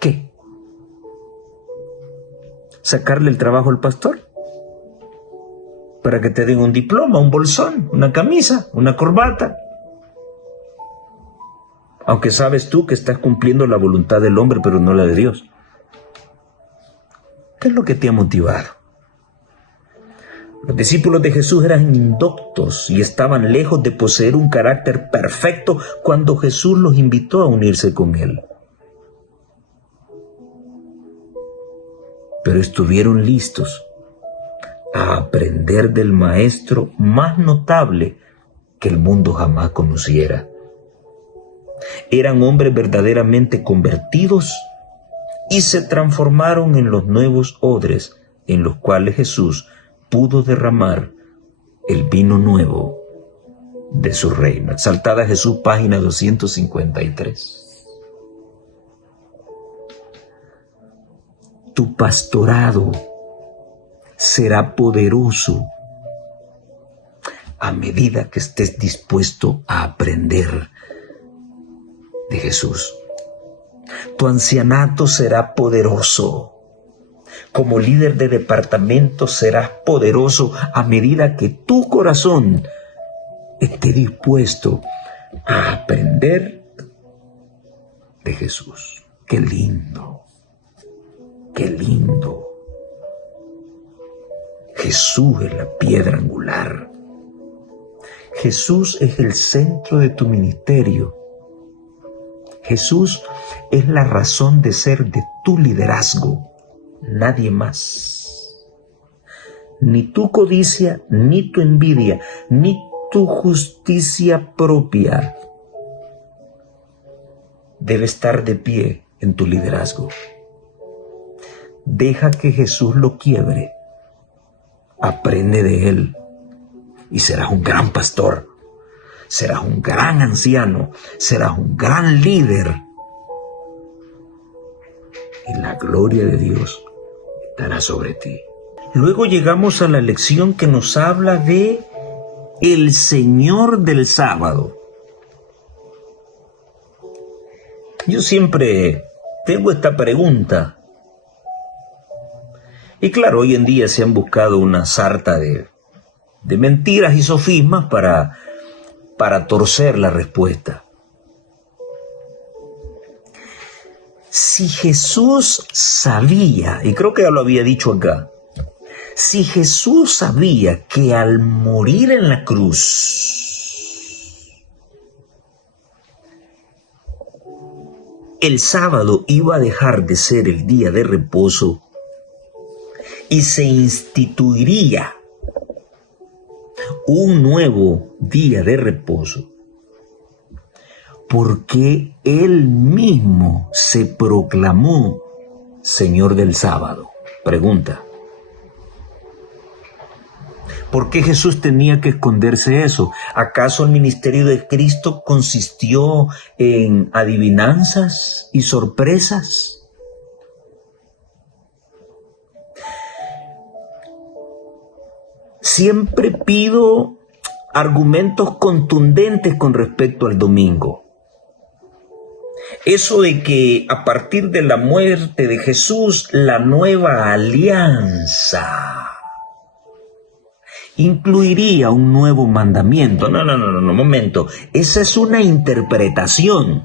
¿Qué? ¿Sacarle el trabajo al pastor? Para que te den un diploma, un bolsón, una camisa, una corbata. Aunque sabes tú que estás cumpliendo la voluntad del hombre, pero no la de Dios. ¿Qué es lo que te ha motivado? Los discípulos de Jesús eran indoctos y estaban lejos de poseer un carácter perfecto cuando Jesús los invitó a unirse con él. Pero estuvieron listos a aprender del maestro más notable que el mundo jamás conociera. Eran hombres verdaderamente convertidos y se transformaron en los nuevos odres en los cuales Jesús pudo derramar el vino nuevo de su reino. Exaltada Jesús, página 253. Tu pastorado será poderoso a medida que estés dispuesto a aprender de Jesús. Tu ancianato será poderoso. Como líder de departamento serás poderoso a medida que tu corazón esté dispuesto a aprender de Jesús. ¡Qué lindo! ¡Qué lindo! Jesús es la piedra angular. Jesús es el centro de tu ministerio. Jesús es la razón de ser de tu liderazgo. Nadie más. Ni tu codicia, ni tu envidia, ni tu justicia propia debe estar de pie en tu liderazgo. Deja que Jesús lo quiebre. Aprende de él y serás un gran pastor. Serás un gran anciano, serás un gran líder. Y la gloria de Dios estará sobre ti. Luego llegamos a la lección que nos habla de el Señor del sábado. Yo siempre tengo esta pregunta. Y claro, hoy en día se han buscado una sarta de mentiras y sofismas para torcer la respuesta. Si Jesús sabía, y creo que ya lo había dicho acá, si Jesús sabía que al morir en la cruz, el sábado iba a dejar de ser el día de reposo y se instituiría un nuevo día de reposo, porque Él mismo se proclamó Señor del sábado. Pregunta. ¿Por qué Jesús tenía que esconderse eso? ¿Acaso el ministerio de Cristo consistió en adivinanzas y sorpresas? Siempre pido argumentos contundentes con respecto al domingo. Eso de que a partir de la muerte de Jesús, la nueva alianza incluiría un nuevo mandamiento. No, momento. Esa es una interpretación.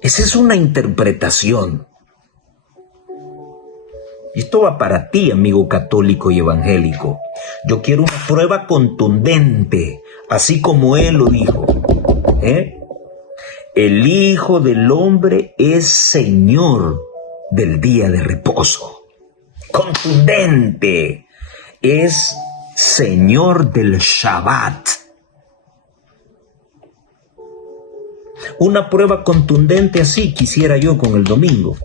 Esa es una interpretación. Y esto va para ti, amigo católico y evangélico. Yo quiero una prueba contundente, así como Él lo dijo. El Hijo del Hombre es Señor del día de reposo. Contundente. Es Señor del Shabbat. Una prueba contundente así quisiera yo con el domingo.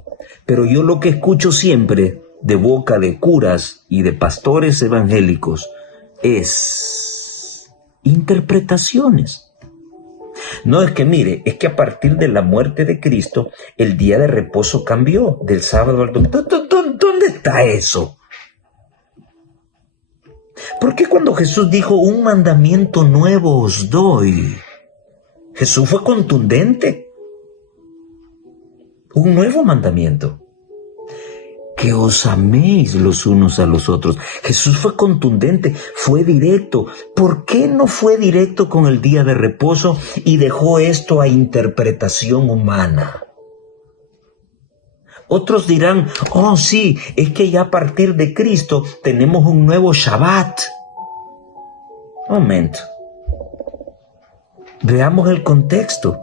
Pero yo lo que escucho siempre de boca de curas y de pastores evangélicos es interpretaciones. No es que mire, es que a partir de la muerte de Cristo, el día de reposo cambió del sábado al domingo. ¿Dónde está eso? ¿Por qué cuando Jesús dijo un mandamiento nuevo os doy? Jesús fue contundente. Un nuevo mandamiento. Que os améis los unos a los otros. Jesús fue contundente, fue directo. ¿Por qué no fue directo con el día de reposo y dejó esto a interpretación humana? Otros dirán, oh sí, es que ya a partir de Cristo tenemos un nuevo Shabbat. Momento. Veamos el contexto.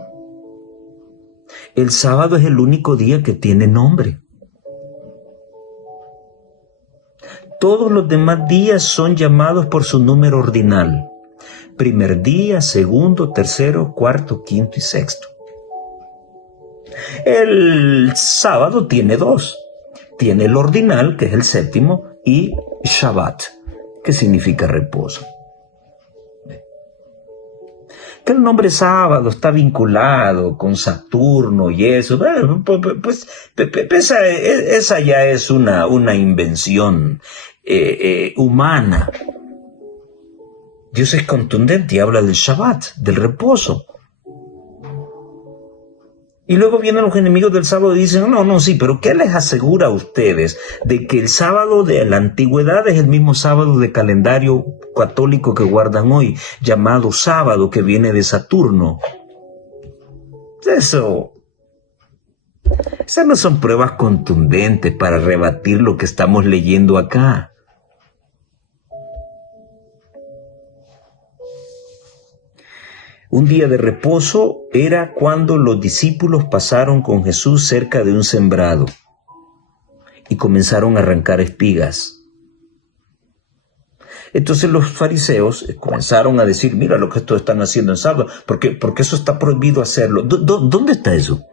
El sábado es el único día que tiene nombre. Todos los demás días son llamados por su número ordinal. Primer día, segundo, tercero, cuarto, quinto y sexto. El sábado tiene dos. Tiene el ordinal, que es el séptimo, y Shabbat, que significa reposo. Que el nombre sábado está vinculado con Saturno y eso, pues esa ya es una invención humana. Dios es contundente y habla del Shabbat, del reposo. Y luego vienen los enemigos del sábado y dicen, sí, pero ¿qué les asegura a ustedes de que el sábado de la antigüedad es el mismo sábado de calendario católico que guardan hoy, llamado sábado, que viene de Saturno? Esas no son pruebas contundentes para rebatir lo que estamos leyendo acá. Un día de reposo era cuando los discípulos pasaron con Jesús cerca de un sembrado y comenzaron a arrancar espigas. Entonces los fariseos comenzaron a decir, mira lo que estos están haciendo en sábado, porque eso está prohibido hacerlo. ¿Dónde está eso?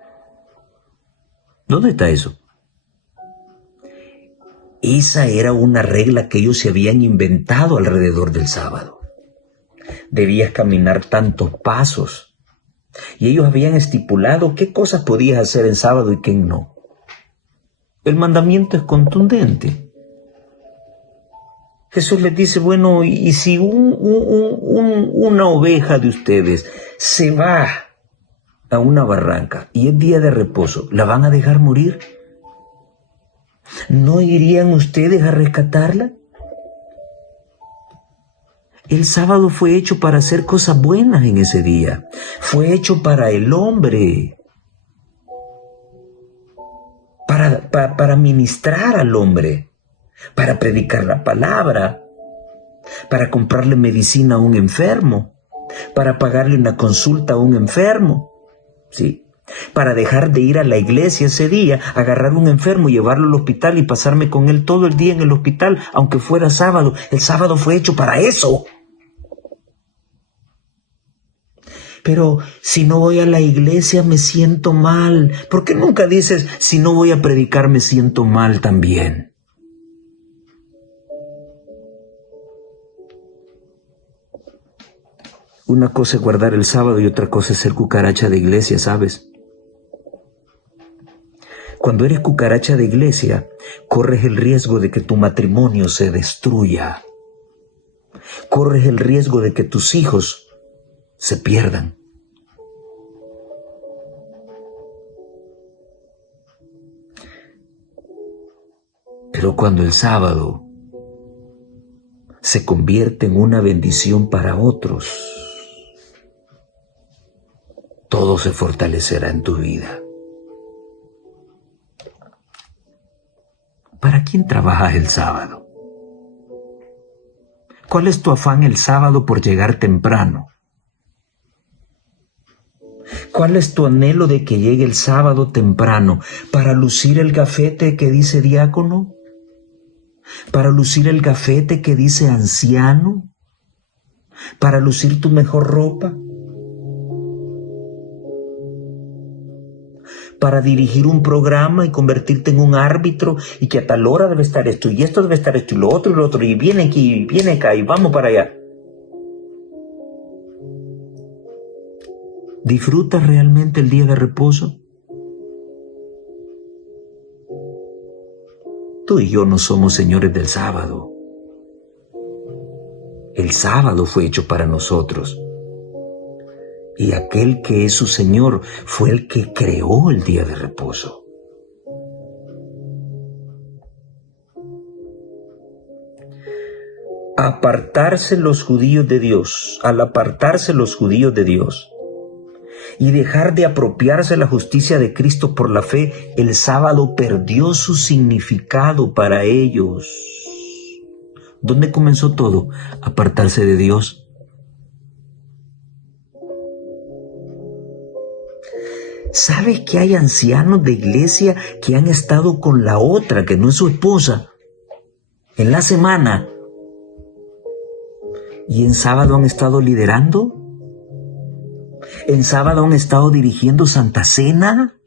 ¿Dónde está eso? Esa era una regla que ellos se habían inventado alrededor del sábado. Debías caminar tantos pasos. Y ellos habían estipulado qué cosas podías hacer en sábado y qué no. El mandamiento es contundente. Jesús les dice, bueno, y si una oveja de ustedes se va a una barranca y es día de reposo, ¿la van a dejar morir? ¿No irían ustedes a rescatarla? El sábado fue hecho para hacer cosas buenas en ese día. Fue hecho para el hombre. Para ministrar al hombre. Para predicar la palabra. Para comprarle medicina a un enfermo. Para pagarle una consulta a un enfermo. ¿Sí? Para dejar de ir a la iglesia ese día, agarrar a un enfermo, llevarlo al hospital y pasarme con él todo el día en el hospital, aunque fuera sábado. El sábado fue hecho para eso. pero si no voy a la iglesia me siento mal. ¿Por qué nunca dices, si no voy a predicar me siento mal también? Una cosa es guardar el sábado y otra cosa es ser cucaracha de iglesia, ¿sabes? Cuando eres cucaracha de iglesia, corres el riesgo de que tu matrimonio se destruya. Corres el riesgo de que tus hijos se pierdan. Pero cuando el sábado se convierte en una bendición para otros, todo se fortalecerá en tu vida. ¿Para quién trabajas el sábado? ¿Cuál es tu afán el sábado por llegar temprano? ¿Cuál es tu anhelo de que llegue el sábado temprano? ¿Para lucir el gafete que dice diácono? ¿Para lucir el gafete que dice anciano? ¿Para lucir tu mejor ropa? ¿Para dirigir un programa y convertirte en un árbitro y que a tal hora debe estar esto y esto debe estar esto y lo otro y viene aquí y viene acá y vamos para allá? ¿Disfrutas realmente el día de reposo? Tú y yo no somos señores del sábado. El sábado fue hecho para nosotros. Y aquel que es su Señor fue el que creó el día de reposo. Apartarse los judíos de Dios, al apartarse los judíos de Dios y dejar de apropiarse la justicia de Cristo por la fe, el sábado perdió su significado para ellos. ¿Dónde comenzó todo? Apartarse de Dios. ¿Sabes que hay ancianos de iglesia que han estado con la otra, que no es su esposa, en la semana? ¿Y en sábado han estado liderando? ¿En sábado han estado dirigiendo Santa Cena?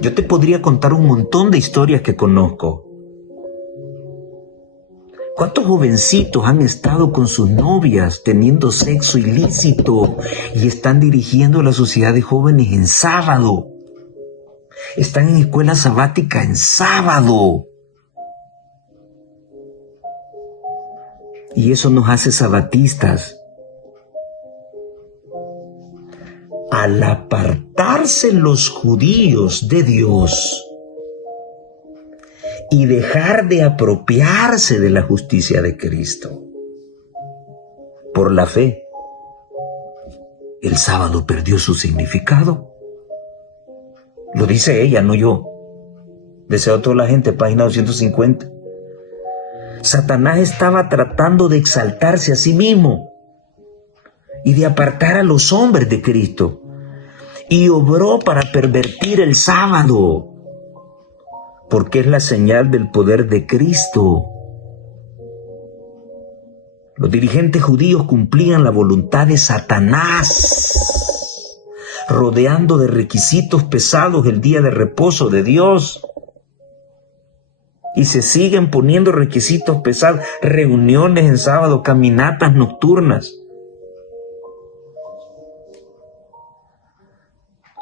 Yo te podría contar un montón de historias que conozco. ¿Cuántos jovencitos han estado con sus novias teniendo sexo ilícito y están dirigiendo la sociedad de jóvenes en sábado? Están en escuela sabática en sábado. Y eso nos hace sabatistas. Al apartarse los judíos de Dios y dejar de apropiarse de la justicia de Cristo por la fe, el sábado perdió su significado. Lo dice ella, no yo. Deseo a toda la gente, página 250. Satanás estaba tratando de exaltarse a sí mismo y de apartar a los hombres de Cristo, y obró para pervertir el sábado, porque es la señal del poder de Cristo. Los dirigentes judíos cumplían la voluntad de Satanás, rodeando de requisitos pesados el día de reposo de Dios. Y se siguen poniendo requisitos pesados, reuniones en sábado, caminatas nocturnas.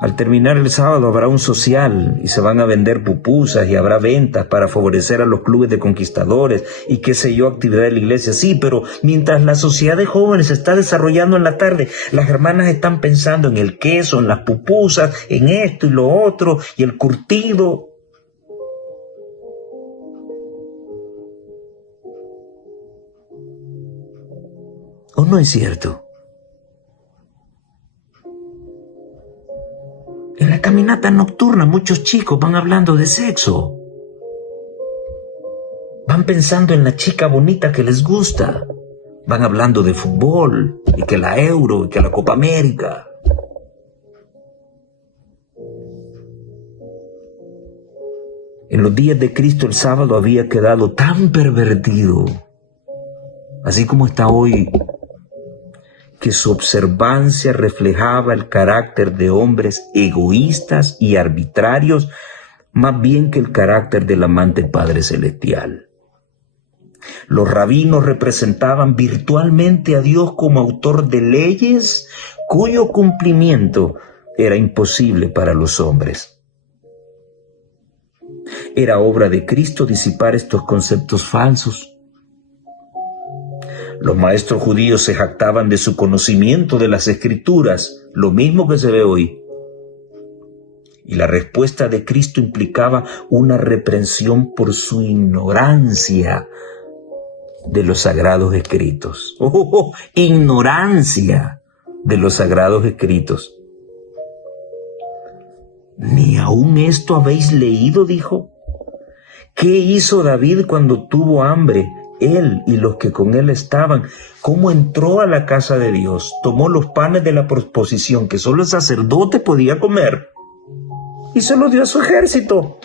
Al terminar el sábado habrá un social y se van a vender pupusas y habrá ventas para favorecer a los clubes de conquistadores y qué sé yo, actividad de la iglesia. Sí, pero mientras la sociedad de jóvenes se está desarrollando en la tarde, las hermanas están pensando en el queso, en las pupusas, en esto y lo otro y el curtido. ¿O no es cierto? En la caminata nocturna muchos chicos van hablando de sexo. Van pensando en la chica bonita que les gusta. Van hablando de fútbol, y que la Euro, y que la Copa América. En los días de Cristo el sábado había quedado tan pervertido, así como está hoy, que su observancia reflejaba el carácter de hombres egoístas y arbitrarios, más bien que el carácter del amante Padre Celestial. Los rabinos representaban virtualmente a Dios como autor de leyes cuyo cumplimiento era imposible para los hombres. Era obra de Cristo disipar estos conceptos falsos. Los maestros judíos se jactaban de su conocimiento de las Escrituras, lo mismo que se ve hoy. Y la respuesta de Cristo implicaba una reprensión por su ignorancia de los sagrados escritos. Ignorancia de los sagrados escritos. ¿Ni aún esto habéis leído?, dijo. ¿Qué hizo David cuando tuvo hambre? Él y los que con él estaban. ¿Cómo entró a la casa de Dios? Tomó los panes de la proposición que solo el sacerdote podía comer y se los dio a su ejército.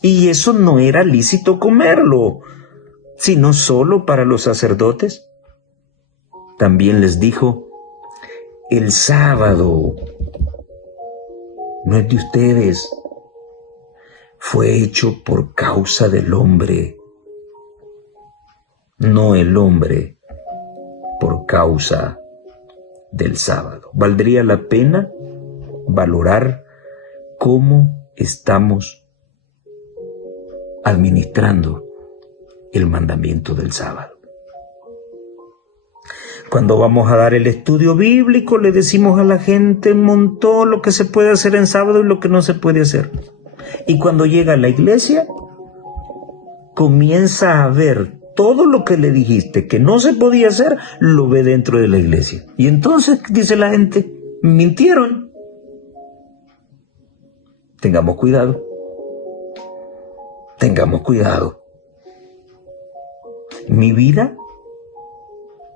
Y eso no era lícito comerlo, sino solo para los sacerdotes. También les dijo: el sábado no es de ustedes, fue hecho por causa del hombre, no el hombre por causa del sábado. Valdría la pena valorar cómo estamos administrando el mandamiento del sábado. Cuando vamos a dar el estudio bíblico, le decimos a la gente un montón lo que se puede hacer en sábado y lo que no se puede hacer. Y cuando llega a la iglesia, comienza a ver todo lo que le dijiste que no se podía hacer, lo ve dentro de la iglesia. Y entonces dice la gente: mintieron. Tengamos cuidado. Tengamos cuidado. Mi vida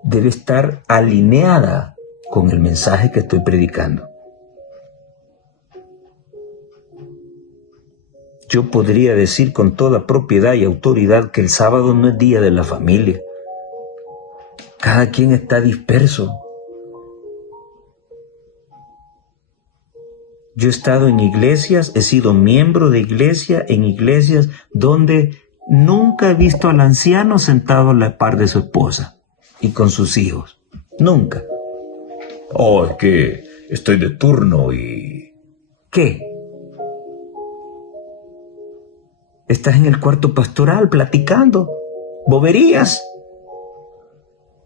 debe estar alineada con el mensaje que estoy predicando. Yo podría decir con toda propiedad y autoridad que el sábado no es día de la familia. Cada quien está disperso. Yo he estado en iglesias, he sido miembro de iglesia, en iglesias donde nunca he visto al anciano sentado a la par de su esposa y con sus hijos. Nunca. Oh, es que estoy de turno y... ¿Qué? Estás en el cuarto pastoral platicando boberías,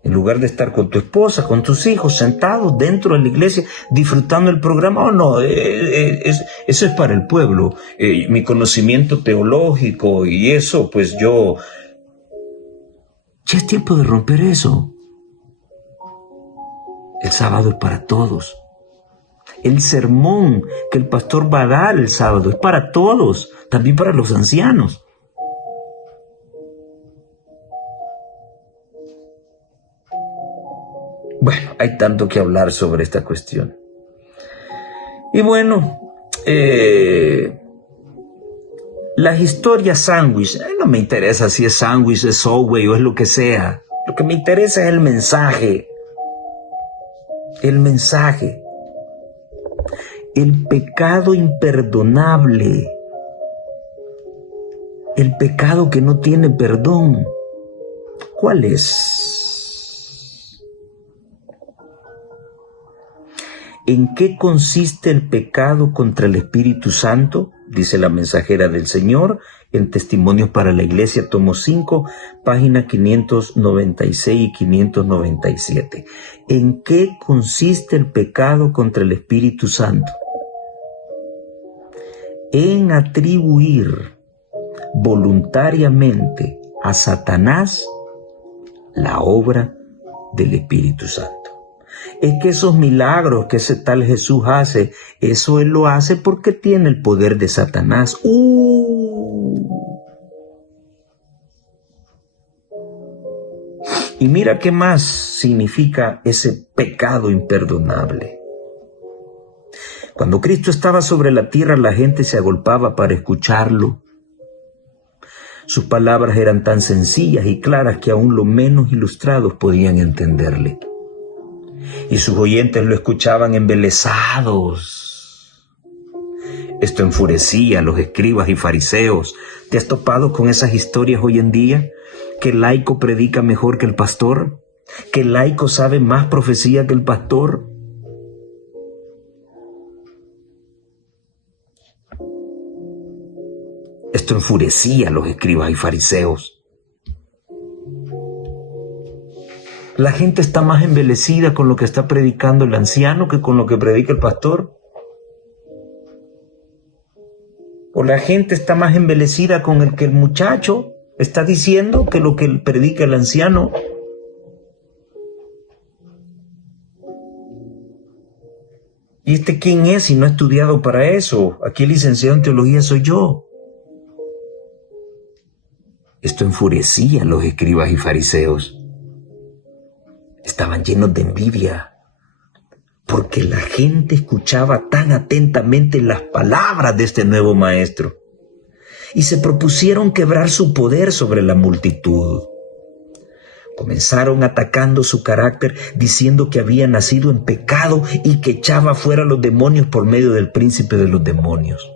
en lugar de estar con tu esposa, con tus hijos, sentados dentro de la iglesia, disfrutando el programa. Oh, no, eso es para el pueblo. Mi conocimiento teológico y eso, pues yo... Ya es tiempo de romper eso. El sábado es para todos. El sermón que el pastor va a dar el sábado es para todos, también para los ancianos. Bueno, hay tanto que hablar sobre esta cuestión. Y bueno, las historias sándwich, no me interesa si es sándwich, es Subway o es lo que sea. Lo que me interesa es el mensaje. El mensaje. El pecado imperdonable. El pecado que no tiene perdón. ¿Cuál es? ¿En qué consiste el pecado contra el Espíritu Santo? Dice la mensajera del Señor en Testimonios para la Iglesia, tomo 5, páginas 596 y 597. ¿En qué consiste el pecado contra el Espíritu Santo? En atribuir voluntariamente a Satanás la obra del Espíritu Santo. Es que esos milagros que ese tal Jesús hace, eso Él lo hace porque tiene el poder de Satanás. Y mira qué más significa ese pecado imperdonable. Cuando Cristo estaba sobre la tierra, la gente se agolpaba para escucharlo. Sus palabras eran tan sencillas y claras que aún los menos ilustrados podían entenderle. y sus oyentes lo escuchaban embelesados. Esto enfurecía a los escribas y fariseos. ¿Te has topado con esas historias hoy en día? ¿Que el laico predica mejor que el pastor? ¿Que el laico sabe más profecía que el pastor? Esto enfurecía a los escribas y fariseos. La gente está más embelecida con lo que está predicando el anciano que con lo que predica el pastor. O la gente está más embelecida con el que el muchacho está diciendo que lo que predica el anciano. ¿Y este quién es si no ha estudiado para eso? Aquí el licenciado en teología soy yo. Esto enfurecía a los escribas y fariseos. Estaban llenos de envidia, porque la gente escuchaba tan atentamente las palabras de este nuevo maestro, y se propusieron quebrar su poder sobre la multitud. Comenzaron atacando su carácter, diciendo que había nacido en pecado y que echaba fuera a los demonios por medio del príncipe de los demonios.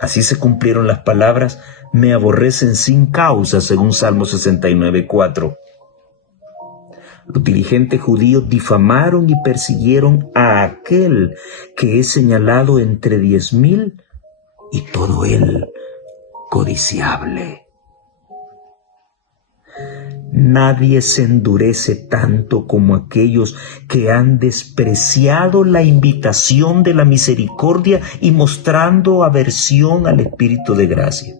Así se cumplieron las palabras: me aborrecen sin causa, según Salmo 69:4. Los dirigentes judíos difamaron y persiguieron a aquel que es señalado entre 10,000 y todo él codiciable. Nadie se endurece tanto como aquellos que han despreciado la invitación de la misericordia y mostrando aversión al Espíritu de gracia.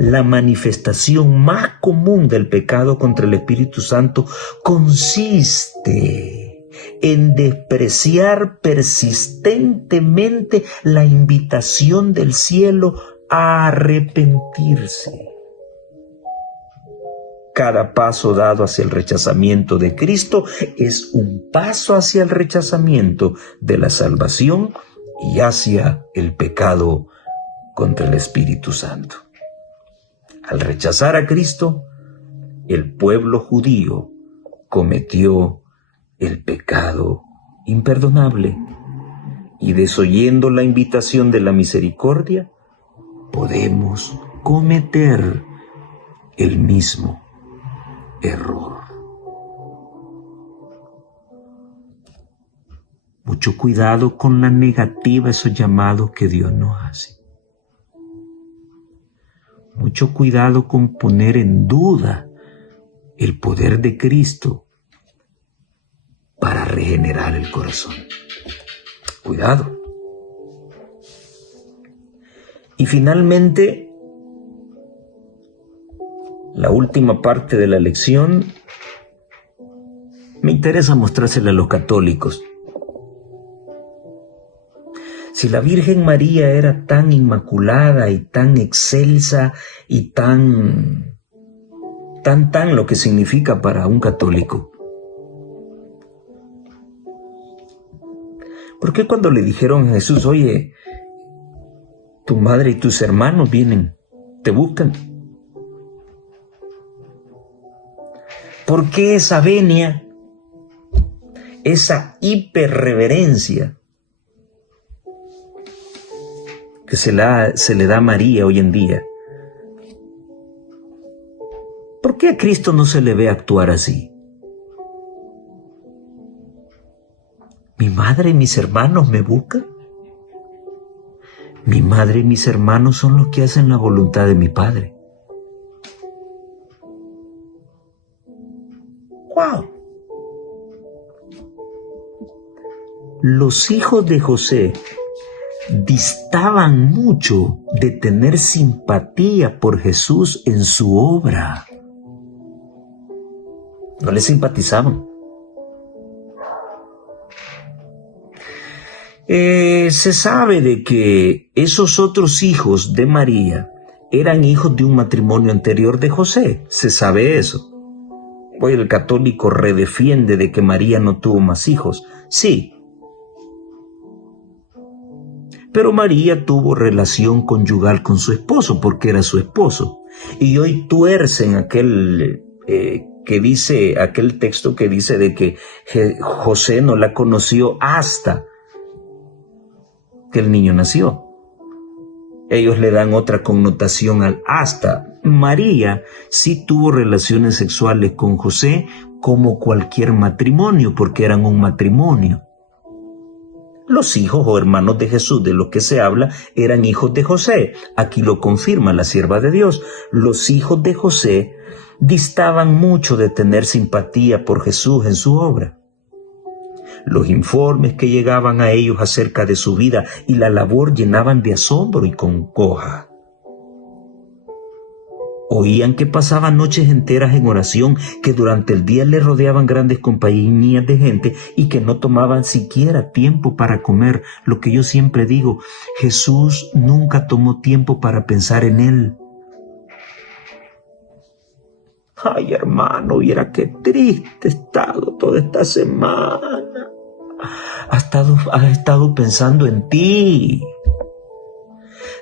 La manifestación más común del pecado contra el Espíritu Santo consiste en despreciar persistentemente la invitación del cielo a arrepentirse. Cada paso dado hacia el rechazamiento de Cristo es un paso hacia el rechazamiento de la salvación y hacia el pecado contra el Espíritu Santo. Al rechazar a Cristo, el pueblo judío cometió el pecado imperdonable, y desoyendo la invitación de la misericordia, podemos cometer el mismo error. Mucho cuidado con la negativa, esos llamados que Dios nos hace. Mucho cuidado con poner en duda el poder de Cristo para regenerar el corazón. Cuidado. Y finalmente, la última parte de la lección, me interesa mostrársela a los católicos. Si la Virgen María era tan inmaculada y tan excelsa y tan lo que significa para un católico, ¿por qué cuando le dijeron a Jesús, oye, tu madre y tus hermanos vienen, te buscan? ¿Por qué esa venia, esa hiperreverencia que se le da a María hoy en día? ¿Por qué a Cristo no se le ve actuar así? ¿Mi madre y mis hermanos me buscan? Mi madre y mis hermanos son los que hacen la voluntad de mi Padre. ¡Wow! Los hijos de José distaban mucho de tener simpatía por Jesús en su obra. No le simpatizaban. Se sabe de que esos otros hijos de María eran hijos de un matrimonio anterior de José. Se sabe eso. Hoy el católico redefiende de que María no tuvo más hijos. Sí. Pero María tuvo relación conyugal con su esposo porque era su esposo. Y hoy tuercen aquel que dice, aquel texto que dice de que José no la conoció hasta que el niño nació. Ellos le dan otra connotación al hasta. María sí tuvo relaciones sexuales con José como cualquier matrimonio, porque eran un matrimonio. Los hijos o hermanos de Jesús de los que se habla eran hijos de José. Aquí lo confirma la sierva de Dios. Los hijos de José distaban mucho de tener simpatía por Jesús en su obra. Los informes que llegaban a ellos acerca de su vida y la labor llenaban de asombro y congoja. Oían que pasaba noches enteras en oración, que durante el día le rodeaban grandes compañías de gente y que no tomaban siquiera tiempo para comer. Lo que yo siempre digo, Jesús nunca tomó tiempo para pensar en él. Ay, hermano, viera qué triste he estado toda esta semana. Has estado pensando en ti.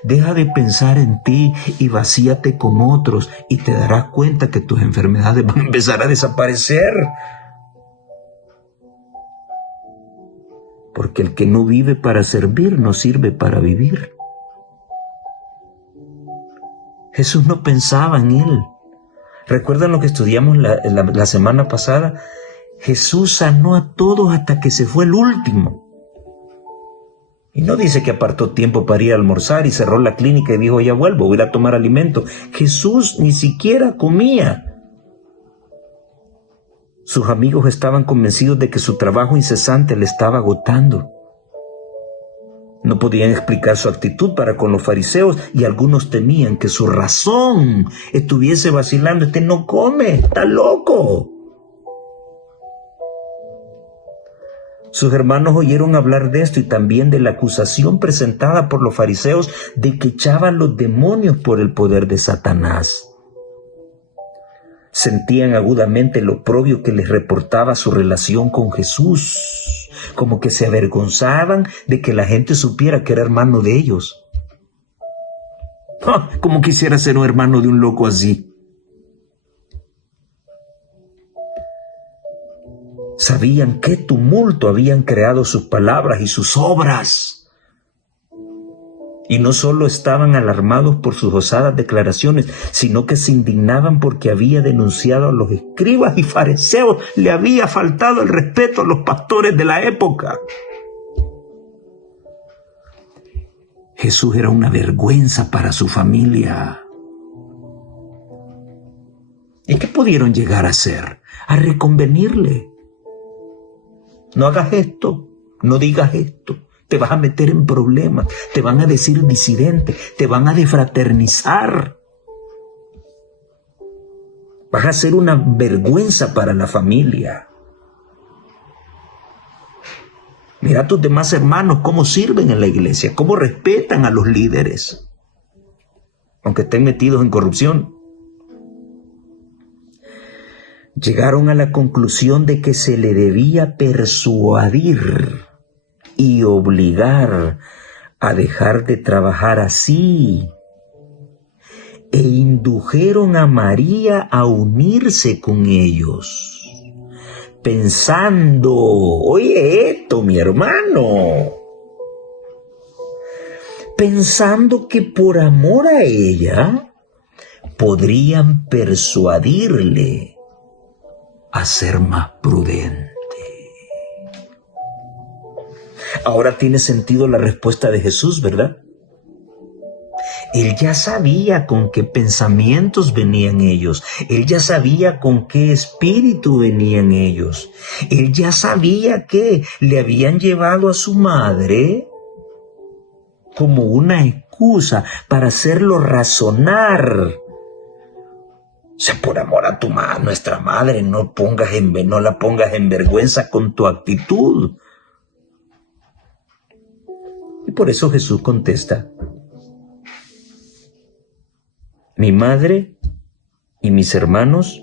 Deja de pensar en ti y vacíate con otros y te darás cuenta que tus enfermedades van a empezar a desaparecer. Porque el que no vive para servir no sirve para vivir. Jesús no pensaba en él. ¿Recuerdan lo que estudiamos la semana pasada? Jesús sanó a todos hasta que se fue el último. Y no dice que apartó tiempo para ir a almorzar y cerró la clínica y dijo, ya vuelvo, voy a ir a tomar alimento. Jesús ni siquiera comía. Sus amigos estaban convencidos de que su trabajo incesante le estaba agotando. No podían explicar su actitud para con los fariseos y algunos temían que su razón estuviese vacilando. Este no come, está loco. Sus hermanos oyeron hablar de esto y también de la acusación presentada por los fariseos de que echaban los demonios por el poder de Satanás. Sentían agudamente el oprobio que les reportaba su relación con Jesús, como que se avergonzaban de que la gente supiera que era hermano de ellos. ¿Cómo quisiera ser un hermano de un loco así? Sabían qué tumulto habían creado sus palabras y sus obras. Y no solo estaban alarmados por sus osadas declaraciones, sino que se indignaban porque había denunciado a los escribas y fariseos. Le había faltado el respeto a los pastores de la época. Jesús era una vergüenza para su familia. ¿Y qué pudieron llegar a hacer? A reconvenirle. No hagas esto, no digas esto, te vas a meter en problemas, te van a decir disidente, te van a defraternizar. Vas a ser una vergüenza para la familia. Mira a tus demás hermanos cómo sirven en la iglesia, cómo respetan a los líderes, aunque estén metidos en corrupción. Llegaron a la conclusión de que se le debía persuadir y obligar a dejar de trabajar así, e indujeron a María a unirse con ellos, pensando, oye esto, mi hermano, pensando que por amor a ella podrían persuadirle a ser más prudente. Ahora tiene sentido la respuesta de Jesús, ¿verdad? Él ya sabía con qué pensamientos venían ellos. Él ya sabía con qué espíritu venían ellos. Él ya sabía que le habían llevado a su madre como una excusa para hacerlo razonar. O sea, por amor a tu madre, nuestra madre, no la pongas en vergüenza con tu actitud. Y por eso Jesús contesta, mi madre y mis hermanos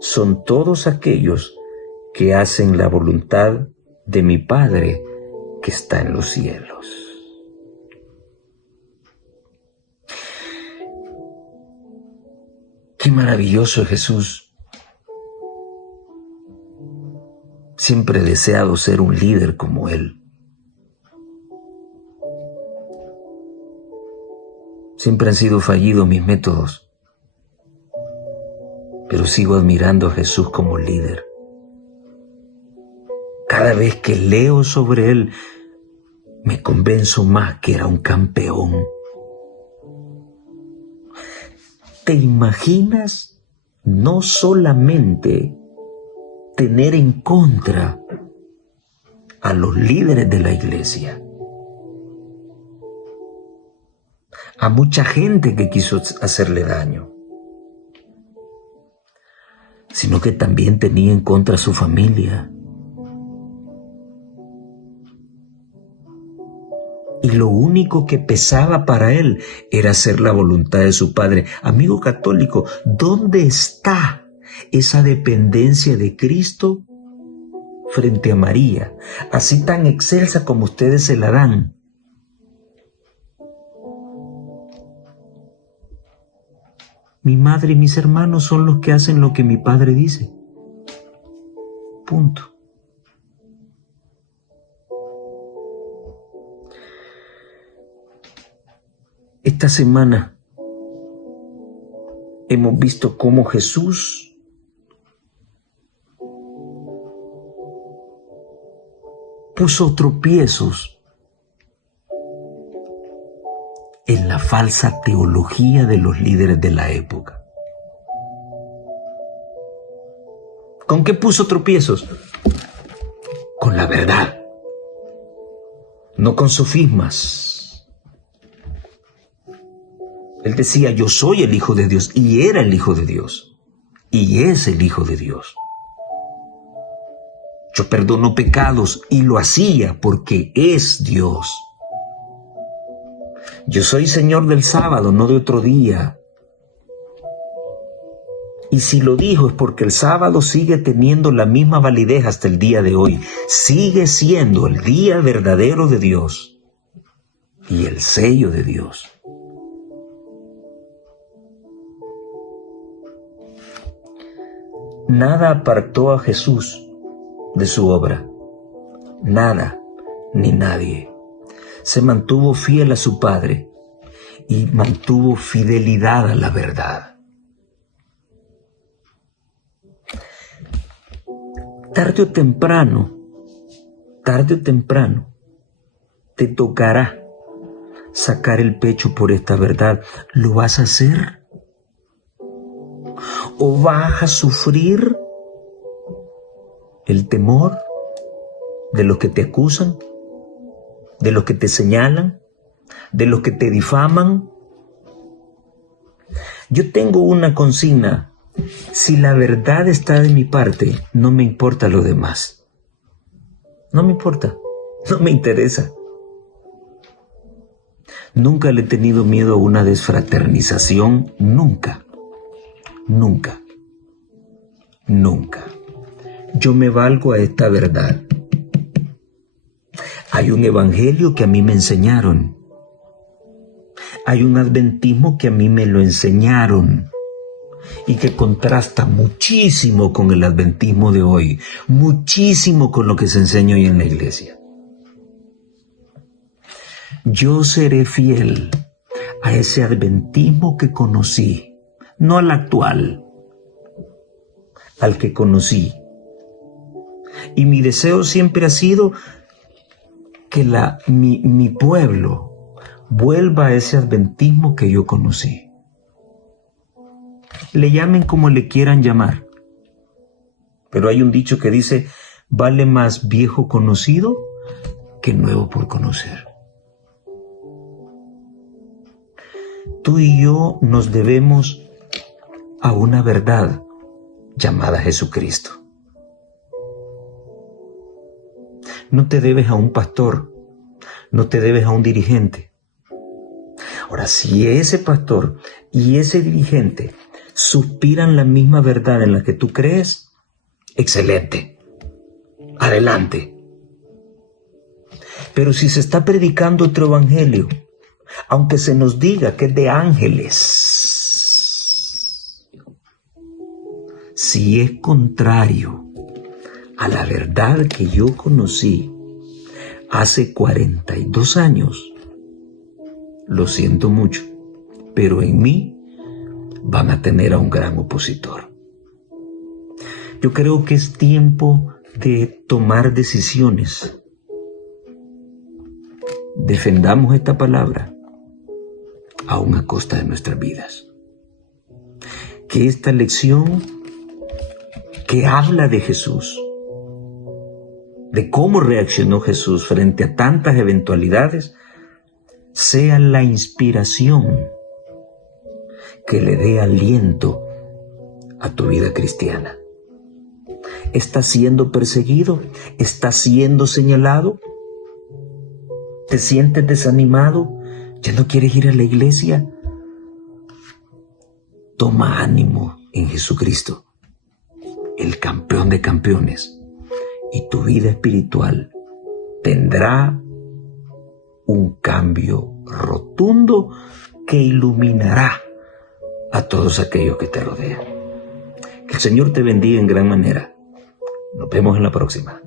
son todos aquellos que hacen la voluntad de mi Padre que está en los cielos. Qué maravilloso es Jesús. Siempre he deseado ser un líder como él. Siempre han sido fallidos mis métodos, pero sigo admirando a Jesús como líder. Cada vez que leo sobre él, me convenzo más que era un campeón. ¿Te imaginas no solamente tener en contra a los líderes de la iglesia, a mucha gente que quiso hacerle daño, sino que también tenía en contra a su familia? Y lo único que pesaba para él era hacer la voluntad de su Padre. Amigo católico, ¿dónde está esa dependencia de Cristo frente a María, así tan excelsa como ustedes se la dan? Mi madre y mis hermanos son los que hacen lo que mi Padre dice. Punto. Esta semana hemos visto cómo Jesús puso tropiezos en la falsa teología de los líderes de la época. ¿Con qué puso tropiezos? Con la verdad, no con sofismas. Él decía, yo soy el Hijo de Dios, y era el Hijo de Dios, y es el Hijo de Dios. Yo perdono pecados, y lo hacía porque es Dios. Yo soy Señor del sábado, no de otro día. Y si lo dijo es porque el sábado sigue teniendo la misma validez hasta el día de hoy. Sigue siendo el día verdadero de Dios y el sello de Dios. Nada apartó a Jesús de su obra. Nada ni nadie. Se mantuvo fiel a su Padre y mantuvo fidelidad a la verdad. Tarde o temprano, te tocará sacar el pecho por esta verdad. ¿Lo vas a hacer? ¿O vas a sufrir el temor de los que te acusan, de los que te señalan, de los que te difaman? Yo tengo una consigna: si la verdad está de mi parte, no me importa lo demás. No me importa, no me interesa. Nunca le he tenido miedo a una desfraternización, nunca. Nunca. Yo me valgo a esta verdad. Hay un evangelio que a mí me enseñaron. Hay un adventismo que a mí me lo enseñaron y que contrasta muchísimo con el adventismo de hoy, muchísimo con lo que se enseña hoy en la iglesia. Yo seré fiel a ese adventismo que conocí, no al actual, al que conocí. Y mi deseo siempre ha sido que mi pueblo vuelva a ese adventismo que yo conocí. Le llamen como le quieran llamar, pero hay un dicho que dice, vale más viejo conocido que nuevo por conocer. Tú y yo nos debemos a una verdad llamada Jesucristo. No te debes a un pastor, no te debes a un dirigente. Ahora, si ese pastor y ese dirigente suspiran la misma verdad en la que tú crees, excelente, adelante. Pero si se está predicando otro evangelio, aunque se nos diga que es de ángeles, si es contrario a la verdad que yo conocí hace 42 años, lo siento mucho, pero en mí van a tener a un gran opositor. Yo creo que es tiempo de tomar decisiones. Defendamos esta palabra aún a costa de nuestras vidas. Que esta lección que habla de Jesús, de cómo reaccionó Jesús frente a tantas eventualidades, sea la inspiración que le dé aliento a tu vida cristiana. ¿Estás siendo perseguido? ¿Estás siendo señalado? ¿Te sientes desanimado? ¿Ya no quieres ir a la iglesia? Toma ánimo en Jesucristo, el campeón de campeones, y tu vida espiritual tendrá un cambio rotundo que iluminará a todos aquellos que te rodean. Que el Señor te bendiga en gran manera. Nos vemos en la próxima.